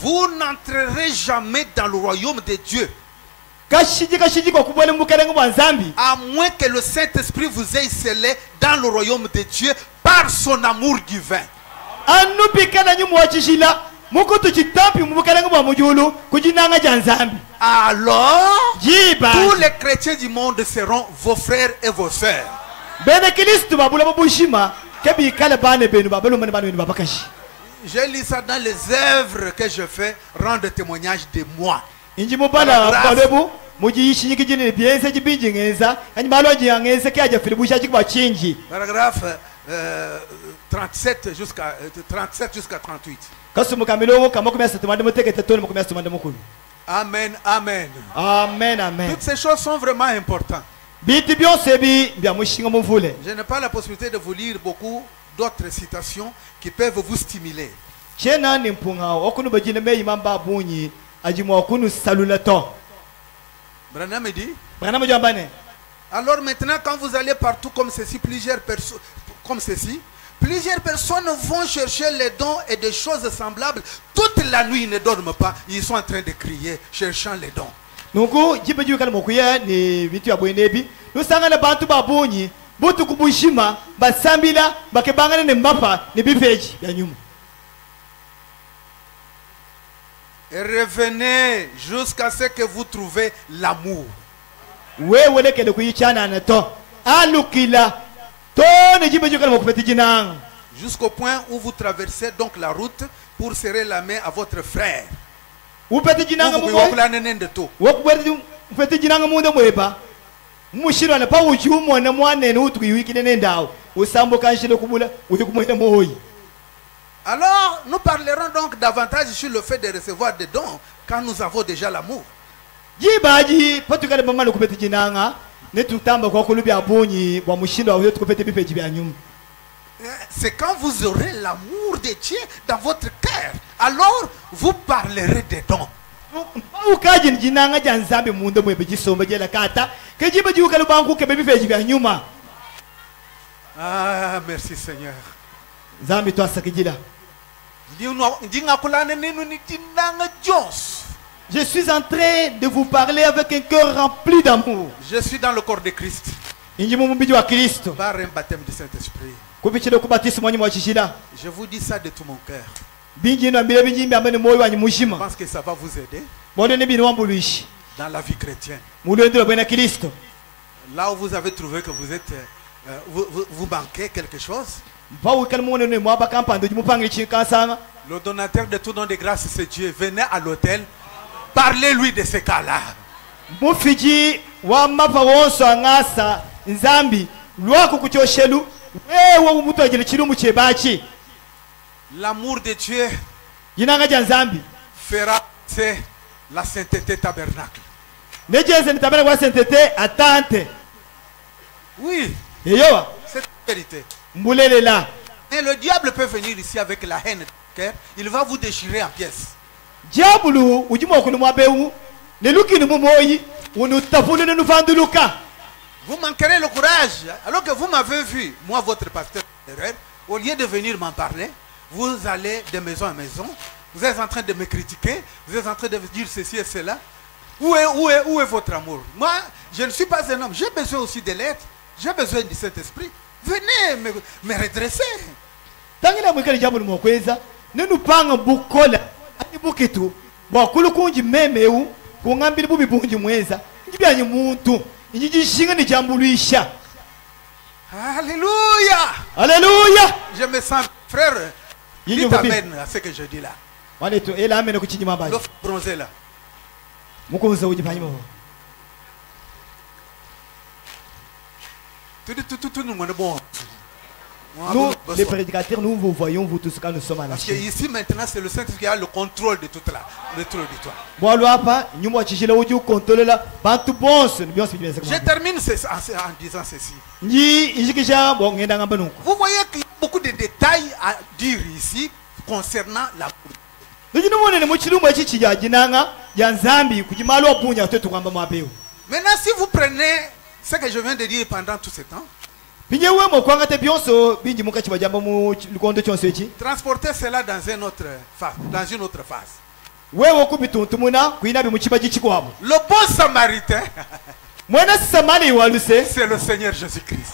vous n'entrerez jamais dans le royaume de Dieu. À moins que le Saint-Esprit vous ait scellé dans le royaume de Dieu par son amour divin. anupikana nyumu wachishila mukutu chitampi mumukalanga mwa mujulu kujinanga janzambi. Alors tous les chrétiens du monde seront vos frères et vos sœurs. J'ai lu ça dans les œuvres que je fais, rendre témoignage de moi. Paragraphe 37 jusqu'à 38. Amen, amen. Amen, amen. Toutes ces choses sont vraiment importantes. Je n'ai pas la possibilité de vous lire beaucoup d'autres citations qui peuvent vous stimuler. Branham dit, alors maintenant quand vous allez partout comme ceci, plusieurs personnes vont chercher les dons et des choses semblables. Toute la nuit, ils ne dorment pas. Ils sont en train de crier, cherchant les dons. Et revenez jusqu'à ce que vous trouvez l'amour. Jusqu'au point où vous traversez donc la route pour serrer la main à votre frère. Alors, nous parlerons donc davantage sur le fait de recevoir des dons quand nous avons déjà l'amour. C'est quand vous aurez l'amour de Dieu dans votre cœur, alors vous parlerez des dons. Ah, merci Seigneur. Je suis en train de vous parler avec un cœur rempli d'amour. Je suis dans le corps de Christ. Par un baptême du Saint-Esprit. Je vous dis ça de tout mon cœur. Je pense que ça va vous aider dans la vie chrétienne. Là où vous avez trouvé que vous êtes, vous manquez quelque chose. Le donateur de tout don de grâce, c'est Dieu. Venez à l'hôtel, parlez-lui de ce cas-là. L'amour de Dieu fera la sainteté tabernacle. Oui, c'est la vérité. Et le diable peut venir ici avec la haine de cœur. Il va vous déchirer en pièces. Vous manquerez le courage. Alors que vous m'avez vu, moi votre pasteur, au lieu de venir m'en parler, vous allez de maison en maison. Vous êtes en train de me critiquer. Vous êtes en train de me dire ceci et cela. Où est votre amour? Moi, je ne suis pas un homme. J'ai besoin aussi de l'aide. J'ai besoin du Saint-Esprit. Venez me redresser. Alléluia. Alléluia. Je me sens, frère, dites amen à ce que je dis là. Le bronzé là. Tout le monde est bon. Nous, les prédicateurs, nous vous voyons, vous tous, quand nous sommes à la Parce que ici, maintenant, c'est le Saint-Esprit qui a le contrôle de toute l'auditoire. Je termine en disant ceci. Vous voyez qu'il y a beaucoup de détails à dire ici concernant l'amour. Maintenant, si vous prenez ce que je viens de dire pendant tout ce temps, transportez cela dans une autre phase. Le bon samaritain, c'est le Seigneur Jésus-Christ.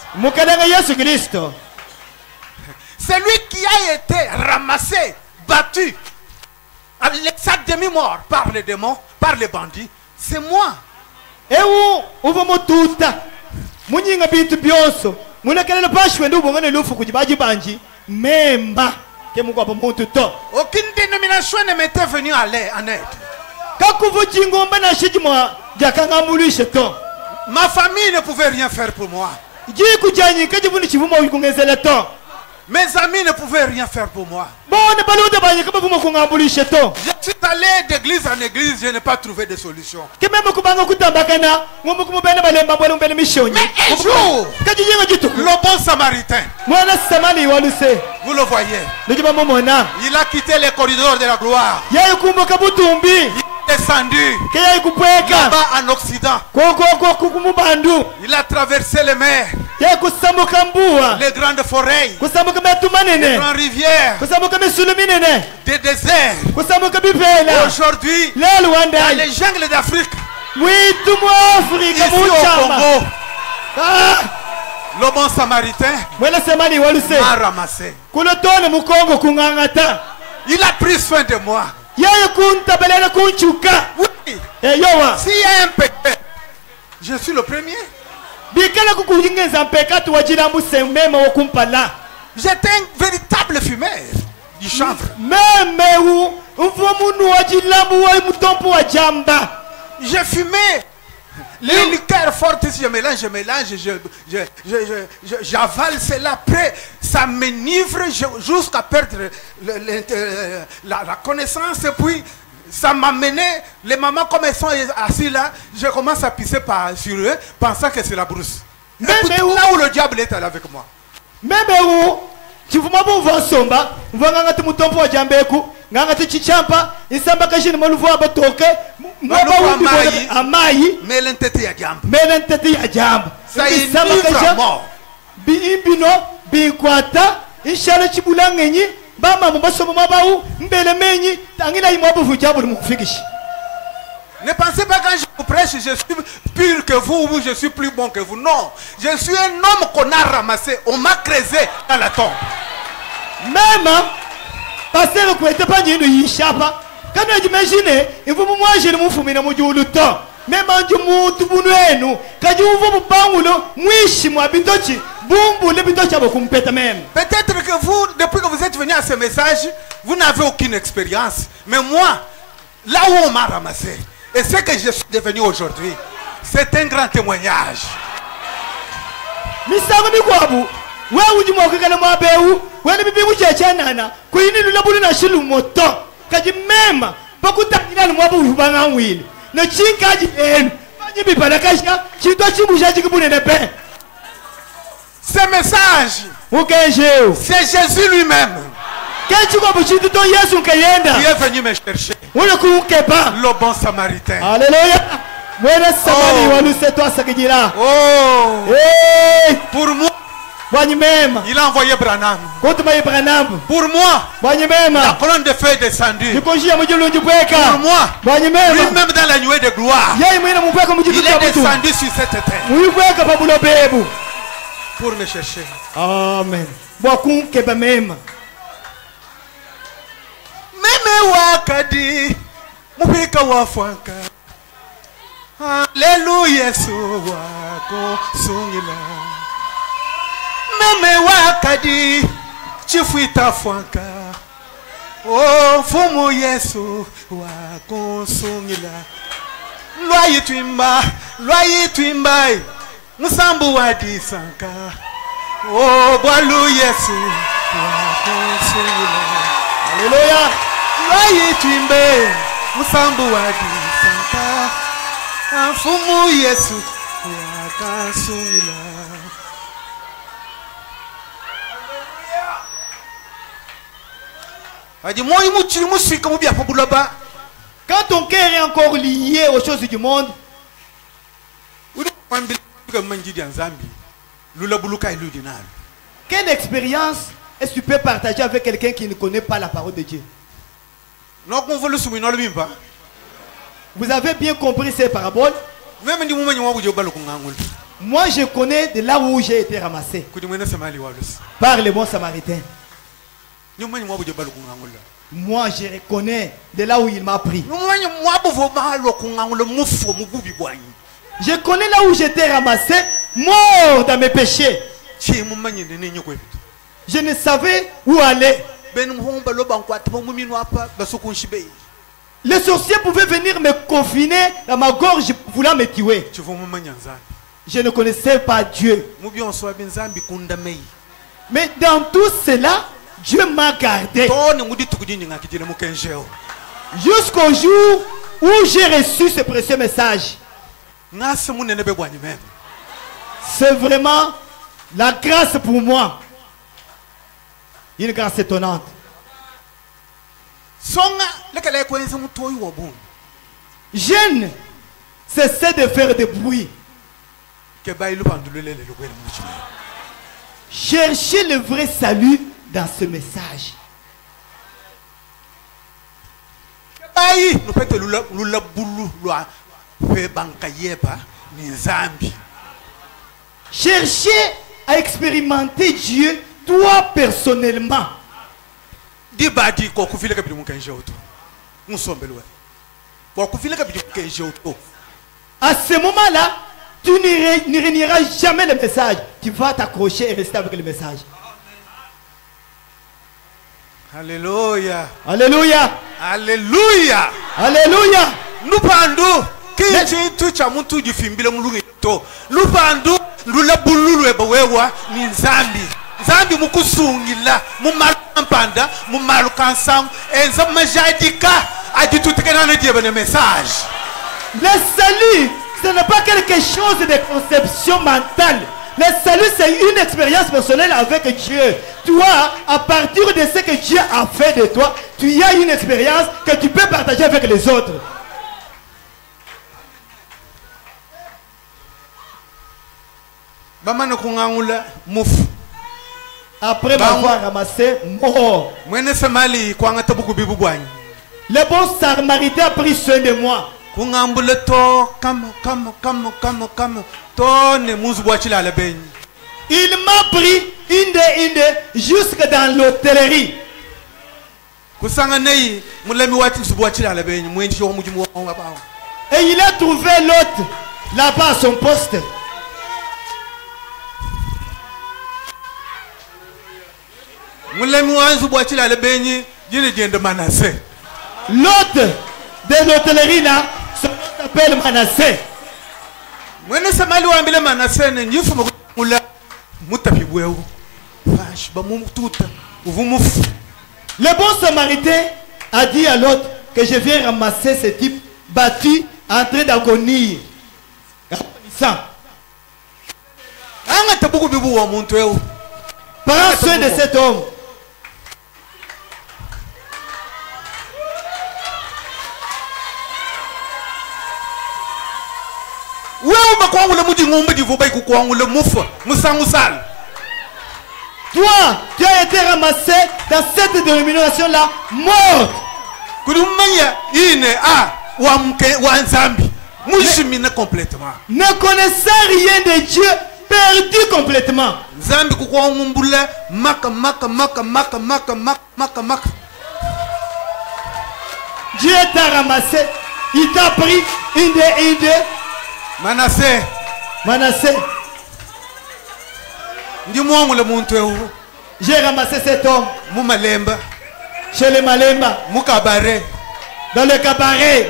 Celui qui a été ramassé, battu, sa demi-mort par les démons, par les bandits, c'est moi. Et où on va tout Muninga bintu bionso. Munakelele pashwe ndu bongane lufu kujibaji banji. Memba. Ke mukwa pa muntu to. Aucune dénomination ne m'était venue en aide. Kakuvu jingomba na shijima jakanga mulishe to. Ma famille ne pouvait rien faire pour moi. Jiku janyi kajibu ni chivuma uyikungezele to. Mes amis ne pouvaient rien faire pour moi. Je suis allé d'église en église, je n'ai pas trouvé de solution. Mais un jour, le bon samaritain, vous le voyez, il a quitté les corridors de la gloire. Il est descendu là-bas en Occident. Il a traversé les mers, les grandes forêts, les grandes rivières, des déserts. Aujourd'hui, dans les jungles d'Afrique, ici au Congo, le bon samaritain m'a ramassé. Il a pris soin de moi. Oui. S'il y a un péché, je suis le premier. J'étais un véritable fumeur du chanvre. Je fumais les liqueurs fortes, je mélange, j'avale cela, après ça m'enivre jusqu'à perdre la connaissance, et puis ça m'a mené, les mamans comme elles sont assis là, je commence à pisser sur eux, pensant que c'est la brousse. Écoute, là où le diable est allé avec moi. Chifuma bumva somba mvanga ngati mutombo wa jambeku ngati chichampa isamba kashini maluvu abatoke amayi melentete ya jamba ça inivre mort biimbino bikwata inshala chibulangenyi bama mubasomo mabawu mbele menyi tangina imobo vujabu mufikishi. Ne pensez pas quand je vous prêche, je suis pur que vous ou je suis plus bon que vous. Non, je suis un homme qu'on a ramassé, on m'a creusé dans la tombe. Même, parce que vous n'êtes pas dit Yishapa, quand vous imaginez, il faut moi je me fous, mais je me le temps. Même en Dieu, tout le monde, quand vous parlez, Mouishi, moi, Bitochi, Boum, les Bitochi, vous me même. Peut-être que vous, depuis que vous êtes venu à ce message, vous n'avez aucune expérience. Mais moi, là où on m'a ramassé, et ce que je suis devenu aujourd'hui, c'est un grand témoignage. Ce message, c'est Jésus lui-même qui est venu me chercher. Le bon samaritain. Alléluia. Oh. Pour moi, il a envoyé Branham. Pour moi, la colonne de feu est descendue. Pour moi, lui-même dans la nuée de gloire, il est descendu sur cette terre pour me chercher. Amen. Meme wakadi mupika wafanka. Alléluia, Yesu wako sungila. Meme wakadi chifuita fanka. Oh, fumu Yesu wako sungila. Lwayi twimba, musambu wadi sanka. Oh, bwalu Yesu wako sungila. Alléluia. Lwayi twimbe, musambu wadi sanka. Fumu Yesu wakasungila. Quand ton cœur est encore lié aux choses du monde, quelle expérience est-ce que tu peux partager avec quelqu'un qui ne connaît pas la parole de Dieu? Vous avez bien compris ces paraboles? Moi je connais de là où j'ai été ramassé par le bon samaritain. Moi, je reconnais de là où il m'a pris. Je connais là où j'étais ramassé, mort dans mes péchés. Je ne savais où aller. Les sorciers pouvaient venir me confiner dans ma gorge voulant me tuer. Je ne connaissais pas Dieu. Mais dans tout cela, Dieu m'a gardé. Jusqu'au jour où j'ai reçu ce précieux message. C'est vraiment la grâce pour moi. Une grâce étonnante. Jeune, cessez de faire de bruit. Cherchez le vrai salut dans ce message. Cherchez à expérimenter Dieu, toi personnellement. À ce moment-là, tu ne renieras jamais le message. Tu vas t'accrocher et rester avec le message. Alléluia. Alléluia. Alléluia. Alléluia. Nous parlons que tu chamuntu du fimbile mulungi to. Nous parlons nous la bululu ebawewa ni nzambi. Nzambi mukusungila mumalumpanda mumalukansam enza majadika aditutekana na diebe le message. Le salut, ce n'est pas quelque chose de conception mentale. Le salut, c'est une expérience personnelle avec Dieu. Toi, à partir de ce que Dieu a fait de toi, tu as une expérience que tu peux partager avec les autres. Après m'avoir ramassé, mort. Le bon Samaritain a pris soin de moi. Il m'a pris une jusque dans l'hôtellerie. Et il a trouvé l'autre là-bas à son poste. L'autre de l'hôtellerie là s'appelle Manassé. Le bon Samaritain a dit à l'autre que je viens ramasser ce type battu en train d'agonir. Prends soin de cet homme. Toi, tu as été ramassé dans cette dénomination-là, morte. Ne connaissant rien de Dieu, perdu complètement. Dieu t'a ramassé, il t'a pris une des. Manassé. J'ai ramassé cet homme. Chez les Malemba. Dans le cabaret.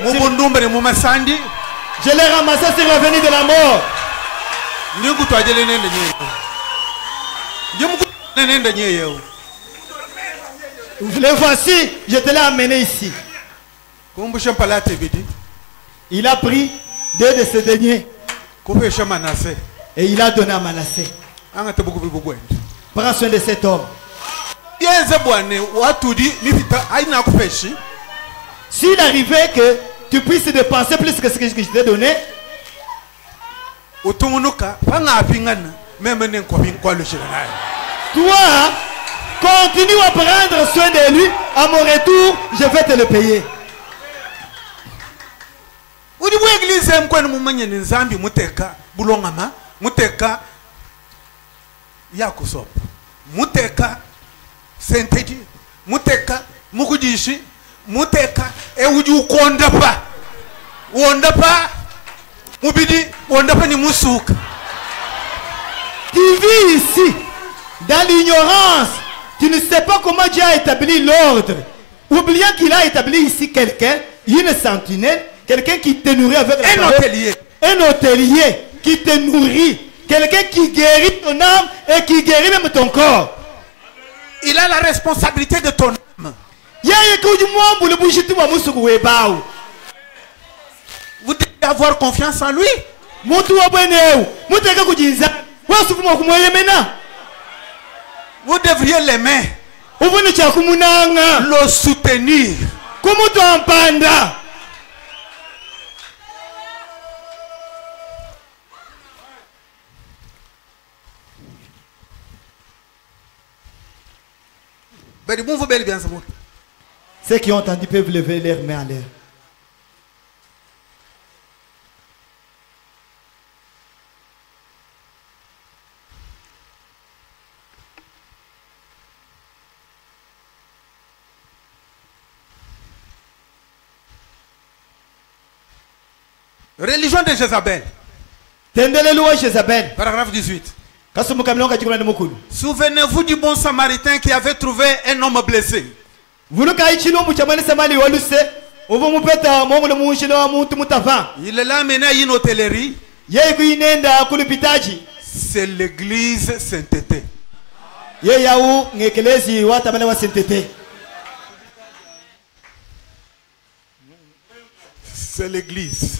Je l'ai ramassé sur l'avenue de la mort. Le voici, je te l'ai amené ici. Il a pris 2 de ces deniers. Et il a donné à Manassé. Prends soin de cet homme. S'il arrivait que tu puisses dépenser plus que ce que je t'ai donné, toi, continue à prendre soin de lui. À mon retour, je vais te le payer. muteka mukujishi muteka uji ukondapa uondapa mubidi uondapa ni musuka. Tu vis ici dans l'ignorance, tu ne sais pas comment Dieu a établi l'ordre, oubliant qu'il a établi ici quelqu'un, une sentinelle, quelqu'un qui te nourrit avec la parole, un hôtelier qui te nourrit, quelqu'un qui guérit ton âme et qui guérit même ton corps. Il a la responsabilité de ton âme. Vous devez avoir confiance en lui. Vous devriez l'aimer, le soutenir. Ceux qui ont entendu peuvent lever leurs mains en l'air. Religion de Jézabel. Paragraphe 18. Souvenez-vous du bon samaritain qui avait trouvé un homme blessé. Il l'a amené à une hôtellerie. C'est l'église Saint-Tété. C'est l'église.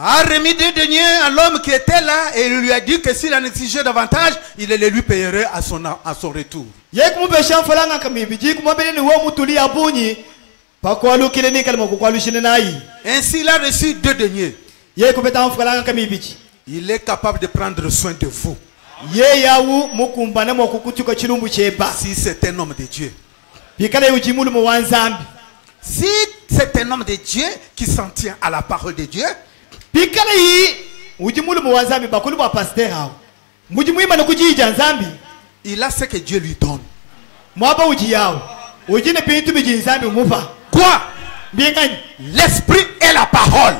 A remis 2 deniers à l'homme qui était là et il lui a dit que s'il en exigeait davantage, il les lui payerait à son retour. Ainsi, il a reçu 2 deniers. Il est capable de prendre soin de vous. Si c'est un homme de Dieu. Si c'est un homme de Dieu qui s'en tient à la parole de Dieu, il a ce que Dieu lui donne. Quoi? L'esprit et la parole.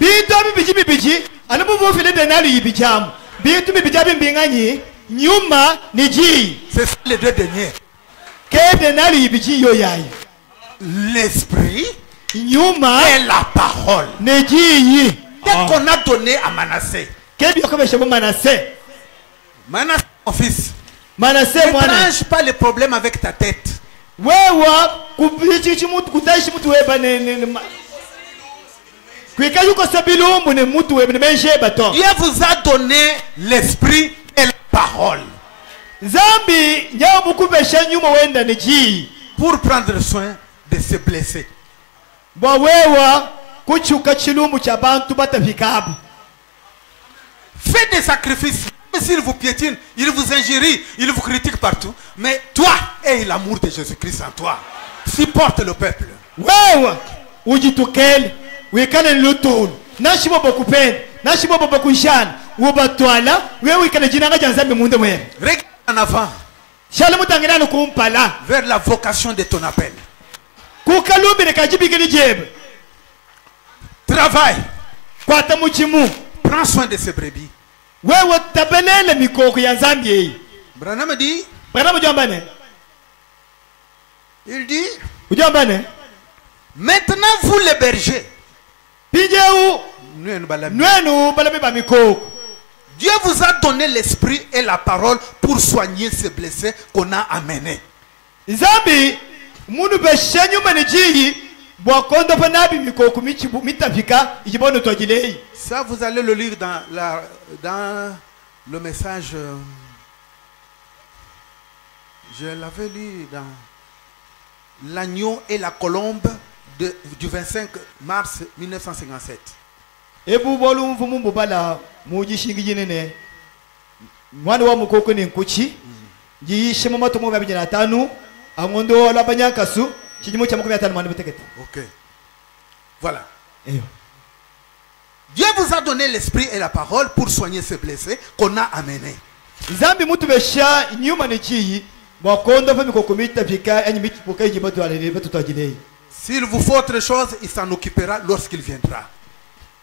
C'est ça les 2 derniers. L'esprit et la parole. Qu'est-ce qu'on a donné à Manassé? Manassé, mon fils, ne tranche pas les problèmes avec ta tête. Dieu vous a donné l'esprit et la parole pour prendre soin de se blesser. Faites des sacrifices. Même s'il vous piétine, il vous injurie, il vous critique partout. Mais toi et l'amour de Jésus-Christ en toi, supporte le peuple. Regarde en avant vers la vocation de ton appel. Travaille. Prends soin de ces brebis. Branham dit, il dit, maintenant vous les bergers, Dieu vous a donné l'esprit et la parole pour soigner ces blessés qu'on a amenés. Ça, vous allez le lire dans le message. Je l'avais lu dans l'agneau et la colombe du 25 mars 1957. Ok. Voilà. Dieu vous a donné l'esprit et la parole pour soigner ces blessés qu'on a amenés. Zambi mutu besha nyuma nechi mwakondo fa mikokomita vika enyi miti poka yiba to alele ba to ajile. S'il vous faut autre chose, il s'en occupera lorsqu'il viendra.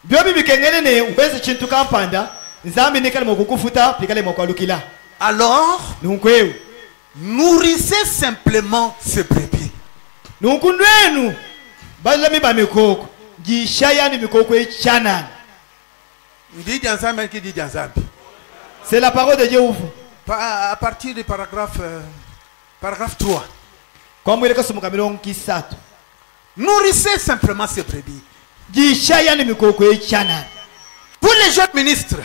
Biobi bikengene ne ubeze chintu kampanda Zambi nekale mokukufuta pikale mokwalukila. Alors, nunkweu nourrissez simplement ces brebis. Nunkundwenu balami ba mikoko jishaya ni mikoko echana. Ndi janzambi qui dit janzambi. C'est la parole de Dieu. À partir du paragraphe 3. Nourrissez simplement ces brebis. Pour les jeunes ministres,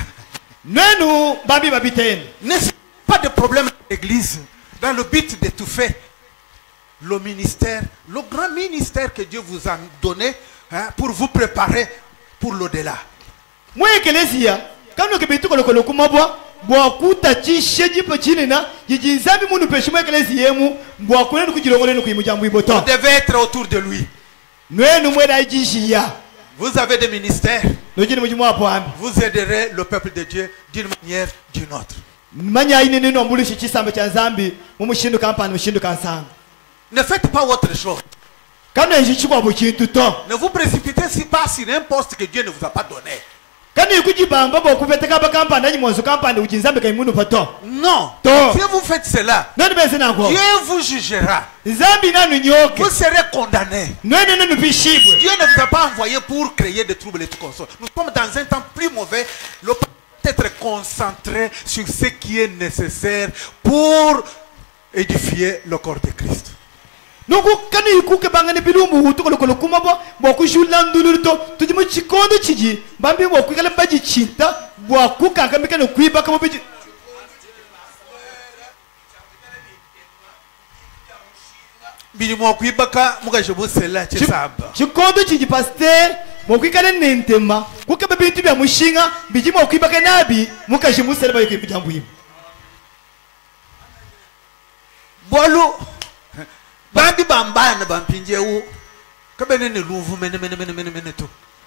n'est-ce pas de problème de l'église dans le but d'étouffer le ministère, le grand ministère que Dieu vous a donné, hein, pour vous préparer pour l'au-delà. Vous devez être autour de lui. Vous avez des ministères. Vous aiderez le peuple de Dieu d'une manière ou d'une autre. Ne faites pas autre chose. Ne vous précipitez pas sur un poste que Dieu ne vous a pas donné. Non. Si vous faites cela, Dieu vous jugera. Vous serez condamné. Dieu ne vous a pas envoyé pour créer des troubles et tout comme ça. Nous sommes dans un temps plus mauvais. Le peuple doit être concentré sur ce qui est nécessaire pour édifier le corps de Christ. Donc, quand il coupe bangane bilumbu hutukolo kolo kumabo boku julanduluto tujimo chikondo chiji bambi boku kala baji chinta boku kanka mekano kuiba kama biji bili mo kuiba ka mugajebu sela chisaba chikondo chiji pasteur boku kala nentema kuka bintu bya mushinga biji mo kuiba ka nabi mukajebu sela bayo kuiba jambu yibo bolu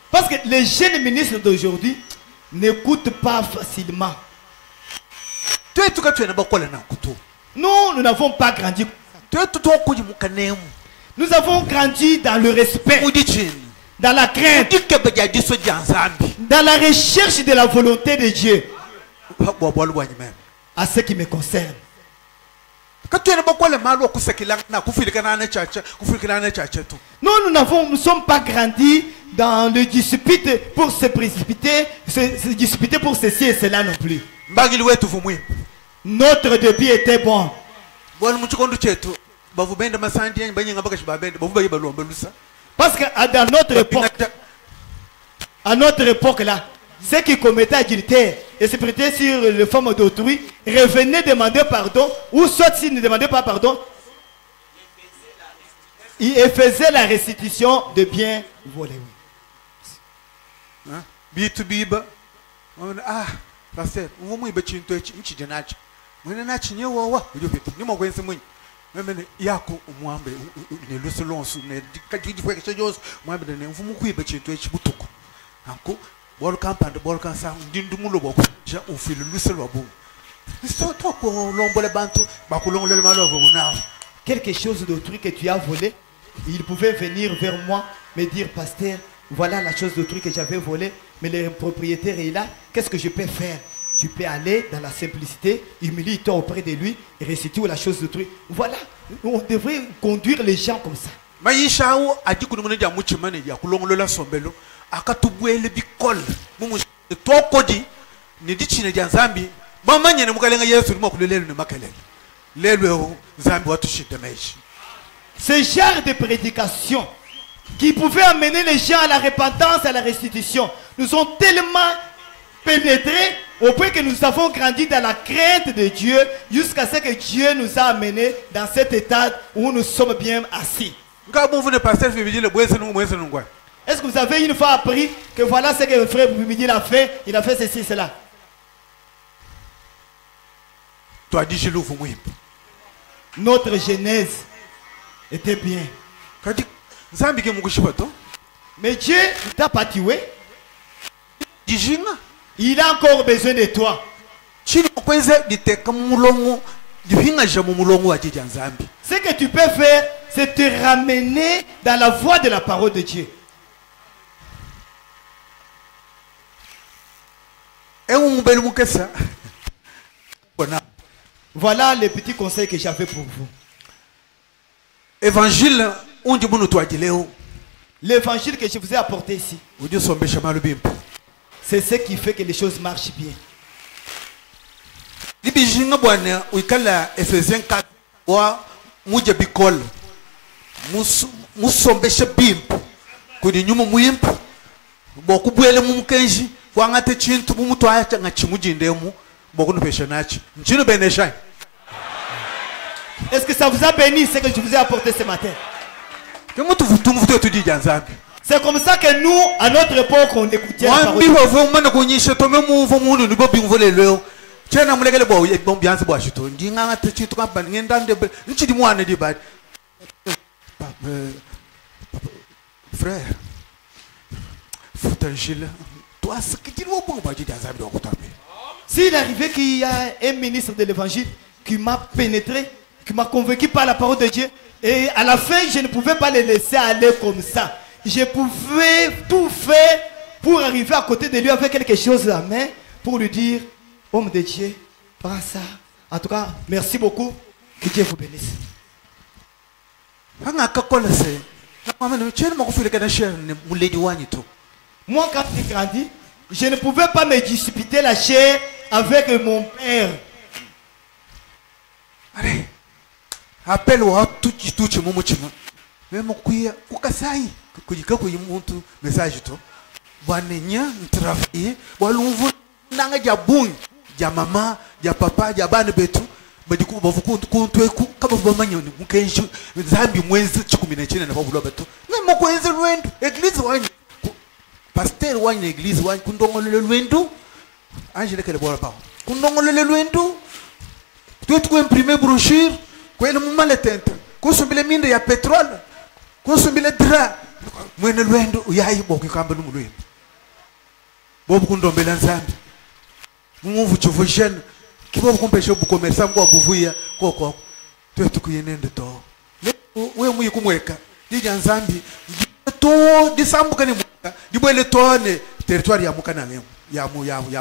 parce que les jeunes ministres d'aujourd'hui n'écoutent pas facilement. Nous n'avons pas grandi. Nous avons grandi dans le respect, dans la crainte, dans la recherche de la volonté de Dieu. À ce qui me concerne. Nous ne sommes pas grandis dans le dispute pour se précipiter, se disputer pour ceci et cela non plus. Notre début était bon. Parce que à notre époque là, ceux qui commettaient adultère et se prêtaient sur les femmes d'autrui revenaient demander pardon, ou soit s'ils ne demandaient pas pardon, ils faisaient la restitution de biens volés. Ah, pasteur, vous m'avez dit que vous quelque chose d'autrui que tu as volé, il pouvait venir vers moi me dire, pasteur, voilà la chose d'autrui que j'avais volé, mais le propriétaire est là, qu'est-ce que je peux faire? Tu peux aller dans la simplicité, humilie-toi auprès de lui et restituer la chose d'autrui. Voilà, on devrait conduire les gens comme ça. Ce genre de prédication qui pouvait amener les gens à la repentance, à la restitution, nous ont tellement pénétrés au point que nous avons grandi dans la crainte de Dieu jusqu'à ce que Dieu nous a amenés dans cet état où nous sommes bien assis. Est-ce que vous avez une fois appris que voilà ce que le frère Bumidi a fait, il a fait ceci, cela? Notre genèse était bien. Mais Dieu ne t'a pas tué. Il a encore besoin de toi. Ce que tu peux faire, c'est te ramener dans la voie de la parole de Dieu. Voilà les petits conseils que j'avais pour vous. Évangile, l'évangile que je vous ai apporté ici, c'est ce qui fait que les choses marchent bien. Ephésiens 4 wa muje bikol musombeshe bimpo kudi nyuma muyimpo bokubwele mumkenji kwangate chintu mumuto acha ngachimujindemu bokunupesha nachi nchino benesha. Est-ce que ça vous a béni ce que je vous ai apporté ce matin? C'est comme ça que nous, à notre époque, on écoutait la parole. Frère, s'il arrivait qu'il y a un ministre de l'évangile qui m'a pénétré, qui m'a convaincu par la parole de Dieu, et à la fin, je ne pouvais pas les laisser aller comme ça. Je pouvais tout faire pour arriver à côté de lui avec quelque chose à la main, pour lui dire, homme de Dieu, prends ça. En tout cas, merci beaucoup. Que Dieu vous bénisse. Moi, quand j'ai grandi, je ne pouvais pas me disputer la chair avec mon père. Allez, appelle-moi tout muchima. Même kuya kukasai kujika kuyimuntu message to. Banenya travailler, balunvu nanga jabun, ja mama, ja papa, ja bana betu. Badiku bavuku kuntweku kama bamanyoni mukenshi zambi mwenzi 19 na babulo betu. Ngemo kwenzi lwendo, église wani. Pasteur wani église wani kundongolele lwendo. Angele kele bora pa. Kundongolele lwendo. Tu tu imprimer brochure, kwele mumaletente. Kusumbile minde ya petrol. Kusumbile dra. Mwene lwendo uyayi boku kamba lumulwendo. Bobu kundombela nzambi. Mumuvu chuvujene. Kibobu kumpeshe bukomersa ngwa buvuya koko. Tu tu kuyenende to. We muyi kumweka. Dija nzambi. To disambuka ni mweka. Dibwele tone territoire ya mukana ngemu. Ya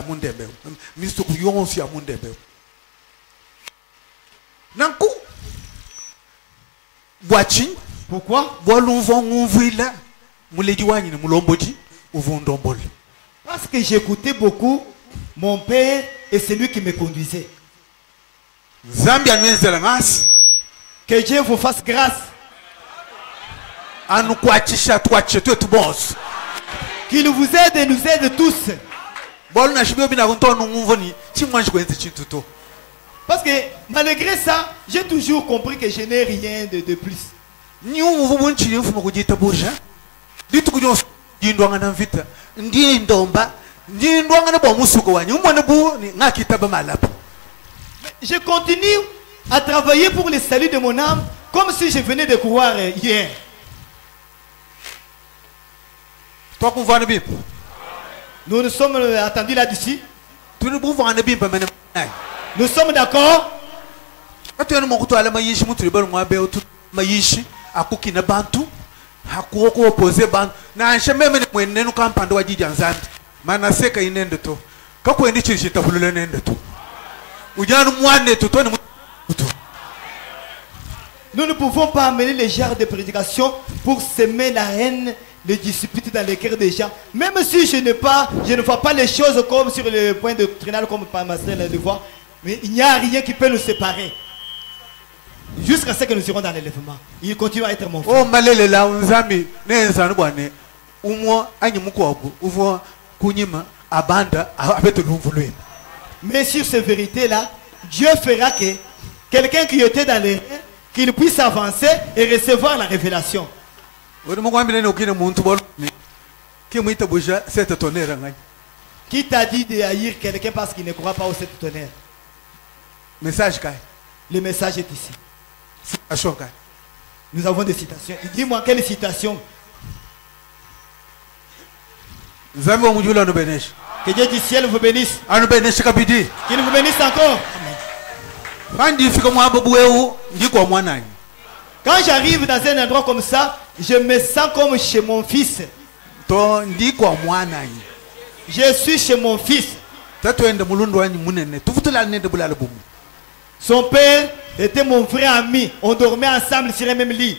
mundembe. Misto kuyonsi ya mundembe. Nanku Boachi. Pourquoi? Parce que j'écoutais beaucoup mon père et c'est lui qui me conduisait. Que Dieu vous fasse grâce. Qu'il vous aide et nous aide tous. Parce que malgré ça, j'ai toujours compris que je n'ai rien de plus. Je continue à travailler pour le salut de mon âme comme si je venais de croire hier. Nous nous sommes attendus là-dessus. Nous sommes d'accord? Nous ne pouvons pas amener les genres de prédication pour semer la haine, les disputes dans les cœurs des gens. Même si je ne vois pas les choses comme sur le point doctrinal comme ma sœur le voit. Mais il n'y a rien qui peut nous séparer. Jusqu'à ce que nous serons dans l'élèvement. Il continue à être mon frère. Mais sur ces vérités-là, Dieu fera que quelqu'un qui était dans les rêves, qu'il puisse avancer et recevoir la révélation. Qui t'a dit de haïr quelqu'un parce qu'il ne croit pas au sept tonnerre? Le message est ici. Nous avons des citations. Dis-moi quelle citation? Que Dieu du ciel vous bénisse. Anu bénisse kabidi. Qu'il vous bénisse encore. Fandi fika mwa babuweu ndiko mwana. Quand j'arrive dans un endroit comme ça, je me sens comme chez mon fils. To ndiko mwana. Je suis chez mon fils. Tatwende mulundu wanyi munene. Tufutula nende bulala bumu. Son père était mon vrai ami. On dormait ensemble sur un même lit.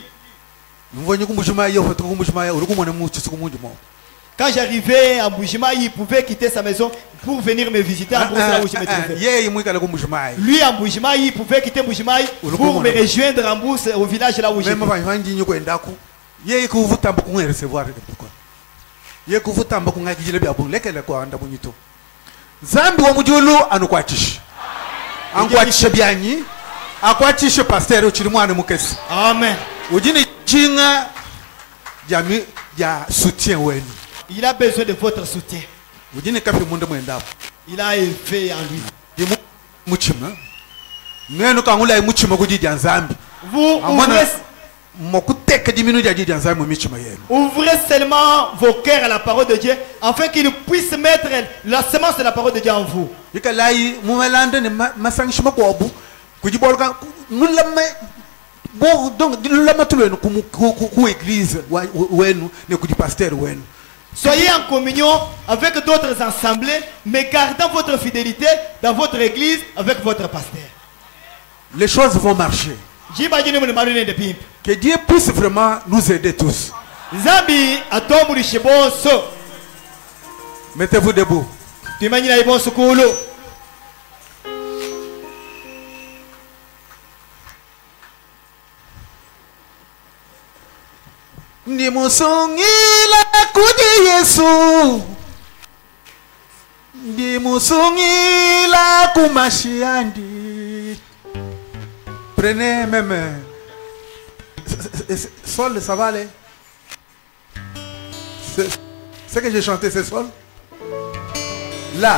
Quand j'arrivais à Mbujimaï, il pouvait quitter sa maison pour venir me visiter en Brousse, là où je me trouvais. Lui, à Mbujimaï, il pouvait quitter Mbujimaï pour me rejoindre en Brousse, au village là où je me trouvais. Amen. Il a besoin de votre soutien. Il a élevé en lui. Vous ouvrez seulement vos cœurs à la parole de Dieu afin qu'il puisse mettre la semence de la parole de Dieu en vous. Soyez en communion avec d'autres assemblées, mais gardant votre fidélité dans votre église avec votre pasteur. Les choses vont marcher. Que Dieu puisse vraiment nous aider tous. Mettez-vous debout. Ndimusungila kudi Yesu, ndimusungila kumashiandi. Prenez même sol, ça va aller. Ce que j'ai chanté, c'est sol. Là.